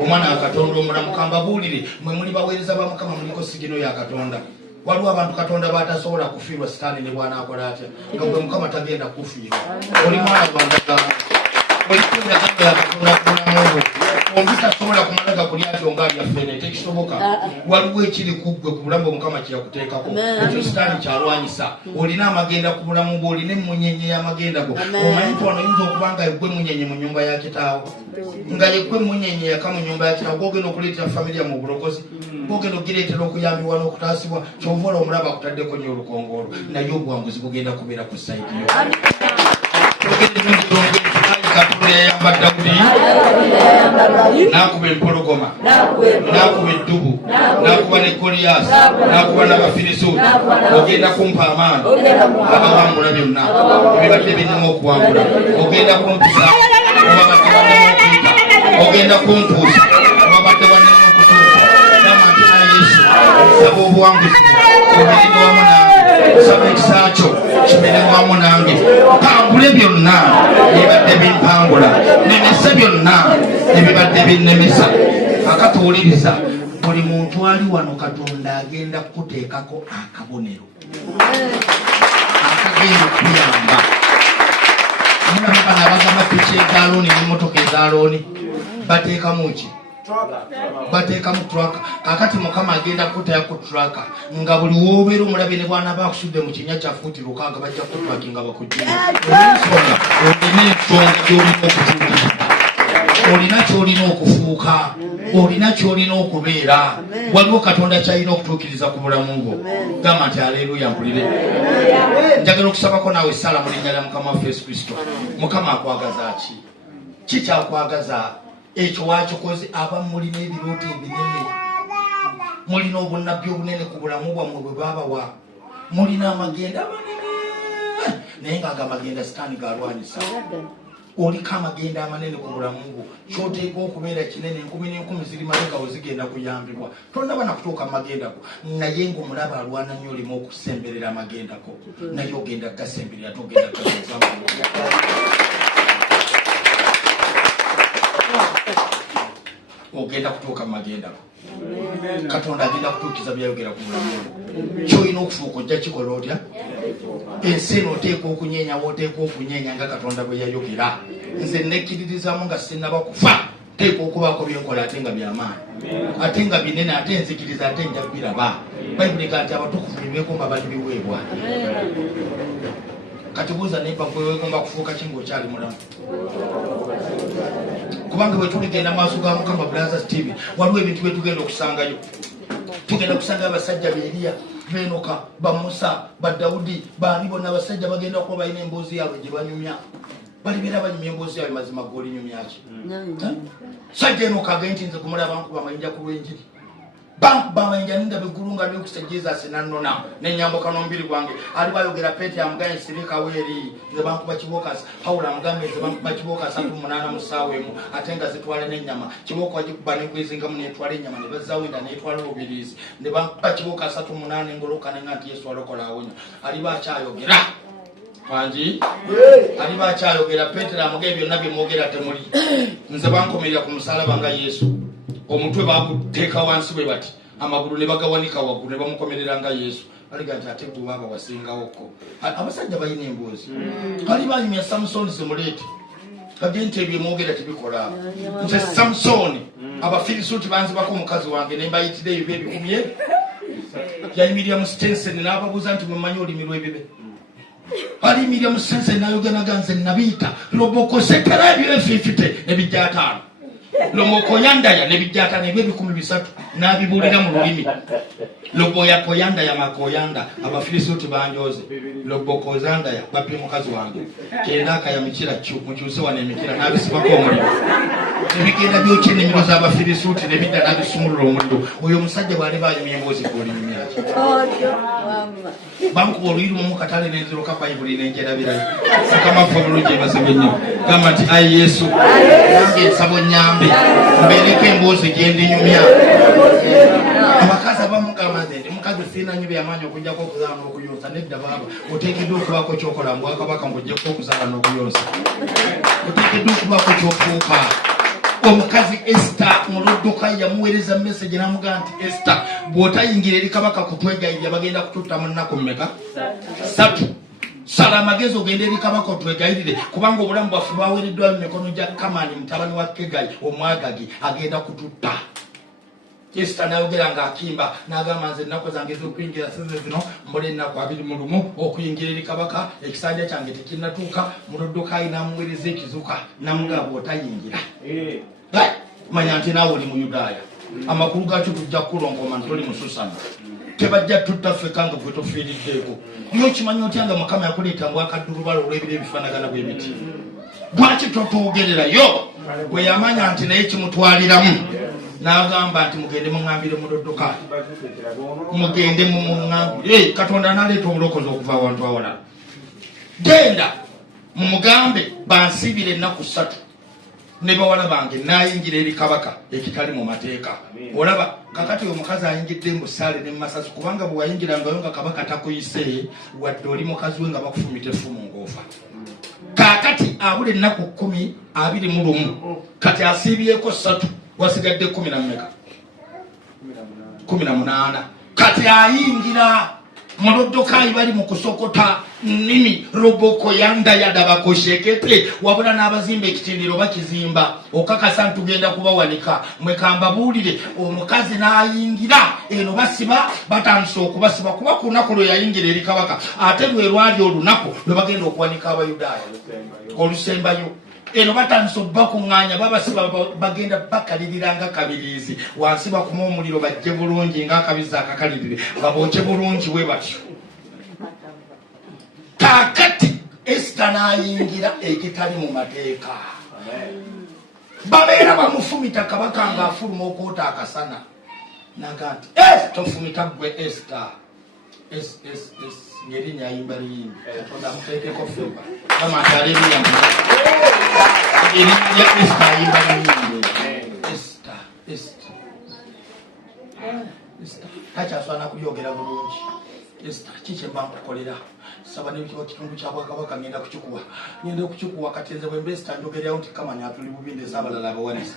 Omwana wa Katonda omulamu kambabuulire mwe muli baweereza ba Mukama muliko sigino ya Katonda. Waliwo abantu Katonda batasobola kufiirwa sitaani ne bw'anaakola atya nga gwe Mukama tagenda kufiirwa. Oli mwana gwa ndagaano, oli kwendagano ya Katonda ku bulamu bwo. Omuntu tasobola kumalaga kuli atyo nga alyaffe tekisoboka. Waliwo ekiri ku ggwe ku bulamu Mukama kye yakuteekako. Ekyo sitaani kyalwanyisa. Olina amagenda ku bulamu bwo, olina emmunyenye y'amagenda go. Omanyi nti wano oyinza okuba nga yeggwe emmunyenye mu nnyumba ya kitaawo. Nga yeggwe emmunyenye yaka mu nnyumba ya kitaawo gw'ogenda okuleetera familia mu bulokozi. Gw'ogenda okugireetera okuyambibwa n'okutaasibwa. Kyova olwo omulaba akutaddeko nnyo olukongoolo. Naye obuwanguzi bugenda kubeera ku sayidi yo. Katonda yayamba Dawudi n'akuba empologoma, n'akuba eddubu, n'akuba ne Goliath, n'akuba n'Abafirisuuti. Ogenda kumpa amaanyi abawangula byonna ebibadde birina okuwangula. Ogenda kumpisa obabadde banema okuyita, ogenda kumpuusa obabadde banema okutuusa. Gamba nti na Yesu saba obuwanguzi obirinde wamu nange, saba ekisa kyo kibeere wamu nange. Mpangule byonna ebibadde bimpangula, nemese byonna ebibadde binnemesa. Akatuwuliriza buli muntu ali wano Katonda agenda kukuteekako akabonero akagenda okuyamba. Mulabika n'abagamba piki eza Alooni n'emmotoka eza Alooni bateekamu ki? Bateekamu turaka. Kakati Mukama agenda kukutayako turaka nga buli woobeera omulabe ne bw'anaaba akusudde mu kinnya kya fuuti 6 bajja kutupakinga bakujjira. Olw'ensonga olina ensonga gy'olina okutuukiriza, olina ky'olina okufuuka, olina ky'olina okubeera. Waliwo Katonda ky'alina okutuukiriza ku bulamu bwo. Gamba nti aleluya, mpulire. Njagala okusabako naawe essala mu linnya lya Mukama waffe Yesu Kristo. Mukama akwagaza ki? Ki kyakwagaza? Ekyo wakikoze aba mulina ebirooto ebinene, mulina obunnabbi obunene ku bulamu bwammwe bwe baabawa, mulina amagenda amanene naye ng'ago amagenda sitaani galwanyisa. Oliko amagenda amanene ku bulamu bwo, kyoteeka okubeera kinene. 10,000 ziri mabega we zigenda kuyambibwa. Tonnaba na kutuuka mu magenda go, naye ng'omulaba alwana nnyo olimu okusemberera amagenda go, naye ogenda gasemberera togenda gasemberera. Ogenda kutuuka mu magenda go. Katonda agenda kutuukiza byayogera ku bulamu. Kyolina okufuuka ojja kikola otya? Ensi eno oteeka okunyenya w'oteeka okunyenya nga Katonda bwe yayogera. Nze nekkiririzaamu nga sinnaba kufa teeka okubaako byenkola ate nga by'amaanyi, ate nga binene, ate nzikiriza, ate nja biraba. Bayibuli nti abatukuvu bye beegomba bali biweebwa. Kati buuza nemba gwe weegomba kufuuka ki ng'okyali mulamu? Kubanga bwe tuligenda maaso ga Mukama Brothers TV waliwo ebintu bye tugenda okusangayo. Tugenda kusanga abasajja Beriya, Benoka, Bamusa, Badawudi, baani bonna abasajja bagenda kuba balina emboozi yaabwe gye banyumya. Balibeera banyumya emboozi yaabwe mazima g'olinyumya ki? Sajja Enoka agenti nze kumulaba nkuba amayinja ku lw'enjiri. bamenja ninda bigulunga bikusa Jesus nanona nenyamboka nombiri gwange ali bayogera Pete amugaye sirika weri nze bankuba kibokas Paul amugambe nze bankuba kibokas 38 musawemu atenga zitwale nenyama kiboko agikuba negwezinga mu netwale enyama ne bazawinda netwale obirizi ne bankuba kibokas 38 ngoloka nengati Yesu alokola awonya ali bakyayogera Panji ali bakyayogera Petero amugaye byonna byemwogera temuli nze bankomerera ku musalaba nga Yesu omutwe bakuteeka wansi bwe bati amagulu ne bagawanika waggulu ne bamukomerera nga Yesu aliga nti ate gwe baba wasingawoko abasajja balina emboozi ali banyumya Samsoni zimuleete kagente ebyemwogera tebikola nze Samsoni Abafirisuuti banzibako omukazi wange ne mbayitira ebibe ebikumye yayimirira mu Stensen n'ababuuza nti mwemanyi olimi lw'ebibe ali Miriam Sense nayogana ganze nabita loboko sekera ebyo efifite nebijja 5 lomoko yandaya nebijja 5 ebyo 13 nabibulira mu lulimi lobo ya koyanda ya makoyanda Abafirisuuti banjoze loboko zandaya bapi mukazi wange kenda aka ya mikira mukyuse wana emikira nabisibako omuliro ebigenda byokene miroza Abafirisuuti nebidda nabisumulula omuliro oyo musajja bwali bayimye emboozi ku lulimi yaki banku oluyiri mu katale n'enziro ka Bible n'enjerabirayo kama fabuluje basebenyo kama ati ayi Yesu nange nsabo nyambe mbereko emboozi gyendi nyumya abakazi abamugamba nti mukazi sina nyibe yamanyi okujjako okuzaala n'okuyonsa nedda baaba oteekeddwa okubako kyokola mu Bwakabaka ng'ojjako okuzaala n'okuyonsa oteekeddwa okubako kyofuuka omukazi Esther muludduka yamuweereza message n'amugamba nti Esther bw'otayingira eri kabaka kutwegayirira bagenda kututta mu nnaku mmeka 3 sala amagezi ogenda eri kabaka otwegayirire kubanga obulamu bwaffe bwaweereddwa mu mikono gya Kamani mutabani wa Kegayi omwagagi agenda kututta Esther nayogera ng'akimba n'agamba nze ennaku zange ez'okuyingira size zino mbula ennaku 21 okuyingira eri kabaka ekisanja kyange tekinnatuuka muluddukayi n'amuweereza ekizuka n'amugamba bw'otayingira manya nti naawe oli mu Yudaaya amakulu gaakyo tujja kukulonkoma nti oli mu Susana tebajja tuttaffe nga gwe tofiiriddeeko yo kimanyi otya nga Mukama yakuleeta mbwakaddulubala olw'ebiro ebifaanagana bwe biti lwaki totwogererayo bwe yamanya nti naye kimutwaliramu n'agamba nti mugende muŋŋambire muloddoka mugende mumuŋŋambire Katonda n'aleeta obulokozi okuva awantu awalala genda mumugambe bansibire ennaku 3 ne bawala bange nayingira eri kabaka ekitali mu mateeka olaba kakati omukazi ayingidde mu ssaale ne Masasi kubanga bwe wayingirangayo nga kabaka takuyise wadde oli mukazi we nga bakufumita effumu ng'ofa kakati abula ennaku 21 kati asiibyeko 3 wasigadde 18 kati ayingira muloddokayi bali mu kusokota nnimi loboko yandayada bakoshekete wabula n'abazimba ekitindiro bakizimba okakasa ntugenda kubawanika mwekambabuulire omukazi n'ayingira eno basiba batandise okubasiba kuba ku lunaku lwe yayingira eri kabaka ate lwe lwali olunaku lwe bagenda okuwanika Abayudaaya olusembayo eno batandise bakuŋŋaanya babasiba bagenda bakalirira nga kabirizi wansi bakuma omuliro bajje bulungi ng'akabizi akakalirire babooke bulungi we batyo kakati Esther n'ayingira ekitali mu mateeka babeera bamufumita kabaka ng'afuluma okwota akasana naga nti tofumita gwe Esther ngerinnya ayimba liyimbi Katonda amuteekeko feba kama nti aleluya erinnya Esther ayimba liyimbi Esther takyaswana kubyogera bulungi Esther kiki mba nkukolera saba n'ebikiba kitundu kya Bwakabaka ngenda kukikuwa kati nze bwe mbesita njogeryawo nti Kamani atuli bubinde z'abalala abawanisa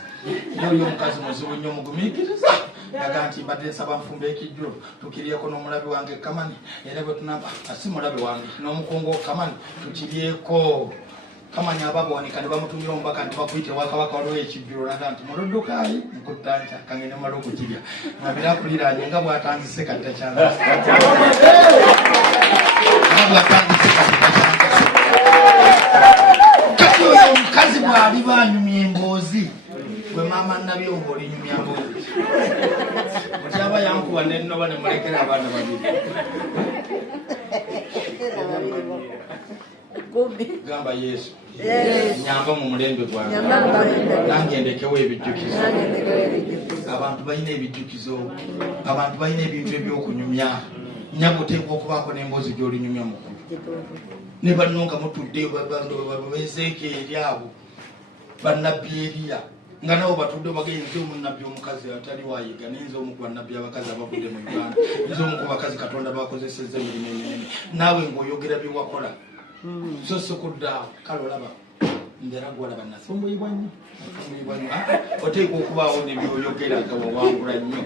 yoyo omukazi muzibu nnyo mugumiikiriza naga nti mbadde nsaba nfumba ekijjulo tukiryeko n'omulabi wange Kamani era bwe tunaba asi mulabi wange n'omukongo Kamani tukiryeko Kamani ababawanika ne bamutumira omubaka nti bakuyite Bwakabaka waliwo ekijjulo naga nti muloddokayi nkuttanca kangende mala okukirya ngabira akuliraanye nga bw'atanzise kati takyanzise kati oyo omukazi bw'ali banyumya emboozi gwe maama Nabyongo olinyumya mboozi otyaba yankuba nennoba ne mulekera abaana babiri gamba Yesu nyamba mu mulembe gwange nange ndekewo ebijjukizo abantu balina ebijjukizo, abantu balina ebintu ebyokunyumya. Nyabo oteekwa okubaako n'emboozi gy'olinyumya mukulu. Ne banno nga mutudde bezeeke eri abo bannabbi Eriya nga nabo batudde bagenze omunnabbi omukazi atali waayiga nenze omu ku bannabbi abakazi abavudde mu Uganda nze omu ku bakazi Katonda bakozesezza emirimu eminene naawe ng'oyogera bye wakola so sikuddaawo kale olaba mbeera gwolaba nasumbuibwa nnyo oteekwa okubaawo ne byoyogera nga wawangula nnyo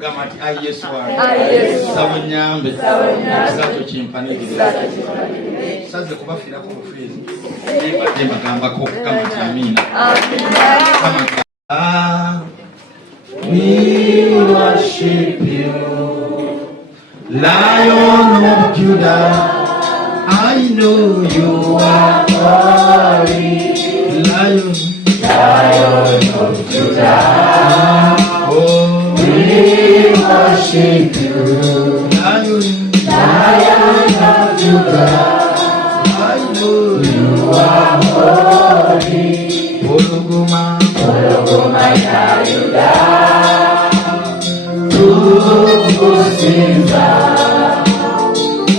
gamba nti ayi Yesu wange sabo nyambe ekisakyo kimpanirire saze kubafiirako bufeezi badde bagambako gamba nti amiina. We worship you, Lion of Judah. I know you are holy, Lion of Judah. Oh, we worship you, Lion of Judah. I know you are holy. Ologoma, Ologoma ya Yuda. Tukusinza.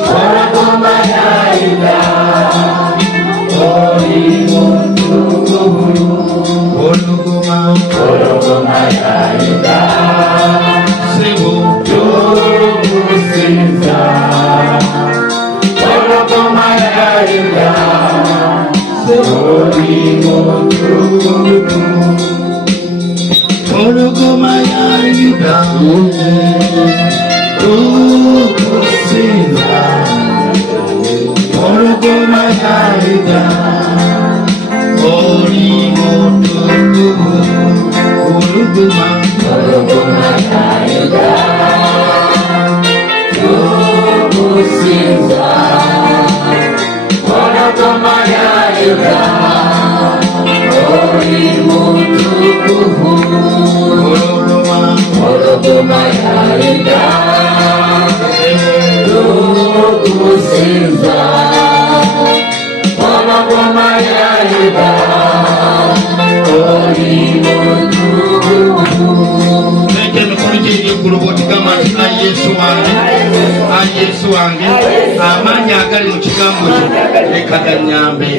Ologoma ya Yuda. Ologoma, Ologoma ya Yuda. Sebo, tukusinza. Ologoma ya Yuda. Ologoma ya Yuda, tukusinza. Ologoma ya Yuda, Ologoma ya Yuda, tukusinza. Ologoma ya Yuda, Ologoma ya Yuda, tukusinza. Ologoma ya Yuda, Yesu wange amaanyi agali mu kigambo kyo leka gannyambe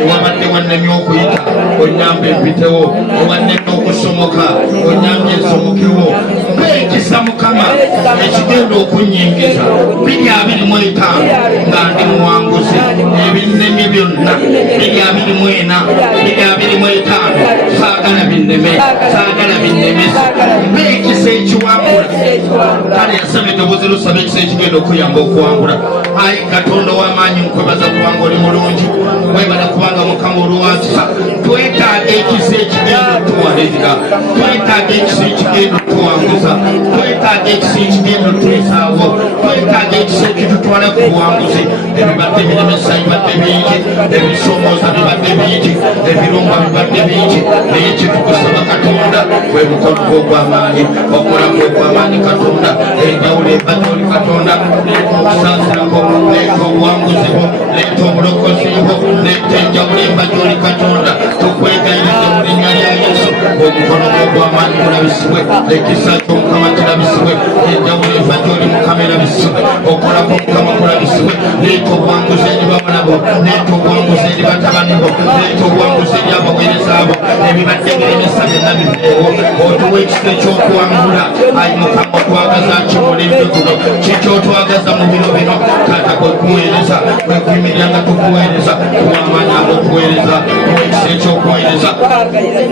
ewabadde wannamya okuyita onyambe mpitewo owannema okusomoka onyambe nsomokewo ekisa Mukama ekigenda okunyingiza 2:25 nga ndi muwanguzi ebinneme byonna 2:24 2:25 saagala binneme saagala binnemesa ekisa ekiwangula kale yasaba eddoboozi lusaba ekisa ekigenda okuyamba okuwangula. Ayi Katonda w'amaanyi nkwebaza kubanga oli mulungi webala kubanga Mukama olwakisa twetaaga ekisa ekigenda otuwalirira twetaaga ekisa ekigenda otuwanguza twetaaga ekisa ekigenda otwesaawo twetaaga ekisa ekitutwala ku buwanguzi. Ebibadde biremesa bibadde bingi ebisoomooza bibadde bingi ebirunga bibadde bingi naye kyetukusaba Katonda gwe mukono gwo ogw'amaanyi okola gwe ogw'amaanyi Katonda enjawulo ebadde oli Katonda leeta okusaasirako leeta obuwanguzi bwo leeta obulokozi bwo leeta enjawulo ebadde oli Katonda tukwegayiridde mu linnya lya Yesu omukono gwo ogw'amaanyi mulabisibwe ekisa ky'Omukama kirabisibwe enjawulo ebadde oli Mukama erabisibwe okolako Mukama kulabisibwe leeta obuwanguzi eri bawala bo leeta obuwanguzi eri batabani bo leeta obuwanguzi eri abaweereza bo ebibadde biremesa byonna biveewo otuwa ekisa ekyokuwangula. Ayi Mukama otwagaza kimulembe guno kikyotwagaza mu biro bino kata kwekuweereza kwekuyimirira nga tukuweereza tuwamaanyi ag'okuweereza tuwa ekisa ekyokuweereza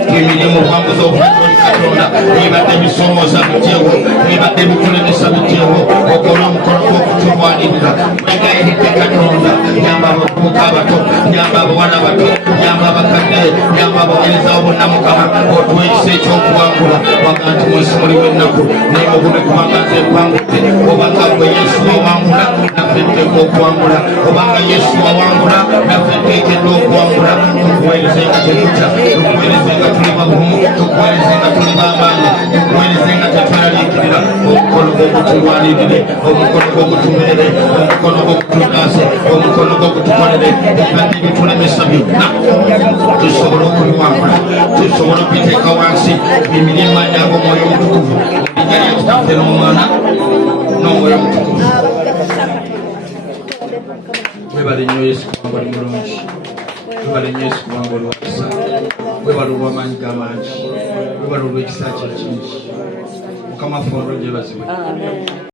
twimirimu obuwanguzi obubadde oli Katonda ebibadde bisoomooza bityewo ebibadde bitulemesa bityewo okola omukono gw'okutulwanirira wegayiridde Katonda yamba abavubuka abato yamba abawala bato yamba abakadde yamba abaweereza bo bonna Mukama otuwa ekisa ekyokuwangula waga nti mwesi mulimu ennaku naye mubube kubanga nze nkwangudde obanga gwe Yesu wawangula naffe tuteeka okuwangula obanga Yesu wawangula naffe tuteekeddwa okuwangula tukuweereze nga tetutya tukuweereze nga tuli bagumu tukuweereze nga tuli b'amaanyi tukuweereze nga tetweraliikirira omukono gw'ogutulwanirire omukono gw'ogutumerere omukono gw'ogutulaase omukono gw'ogutukolere ebibadde bitulemesa byonna tusobole okubiwangula tusobola okubiteeka wansi bimirima gyago Mwoyo Omutukuvu erinnya lya Kitaffe n'Omwana n'Omwoyo Omutukuvu. Webale nnyo Yesu kubanga oli mulungi, webale nnyo Yesu kubanga oli wakisa, webale olw'amaanyi g'amangi, webale olw'ekisa kye kingi. Mukama waffe omulungi yeebazibwe.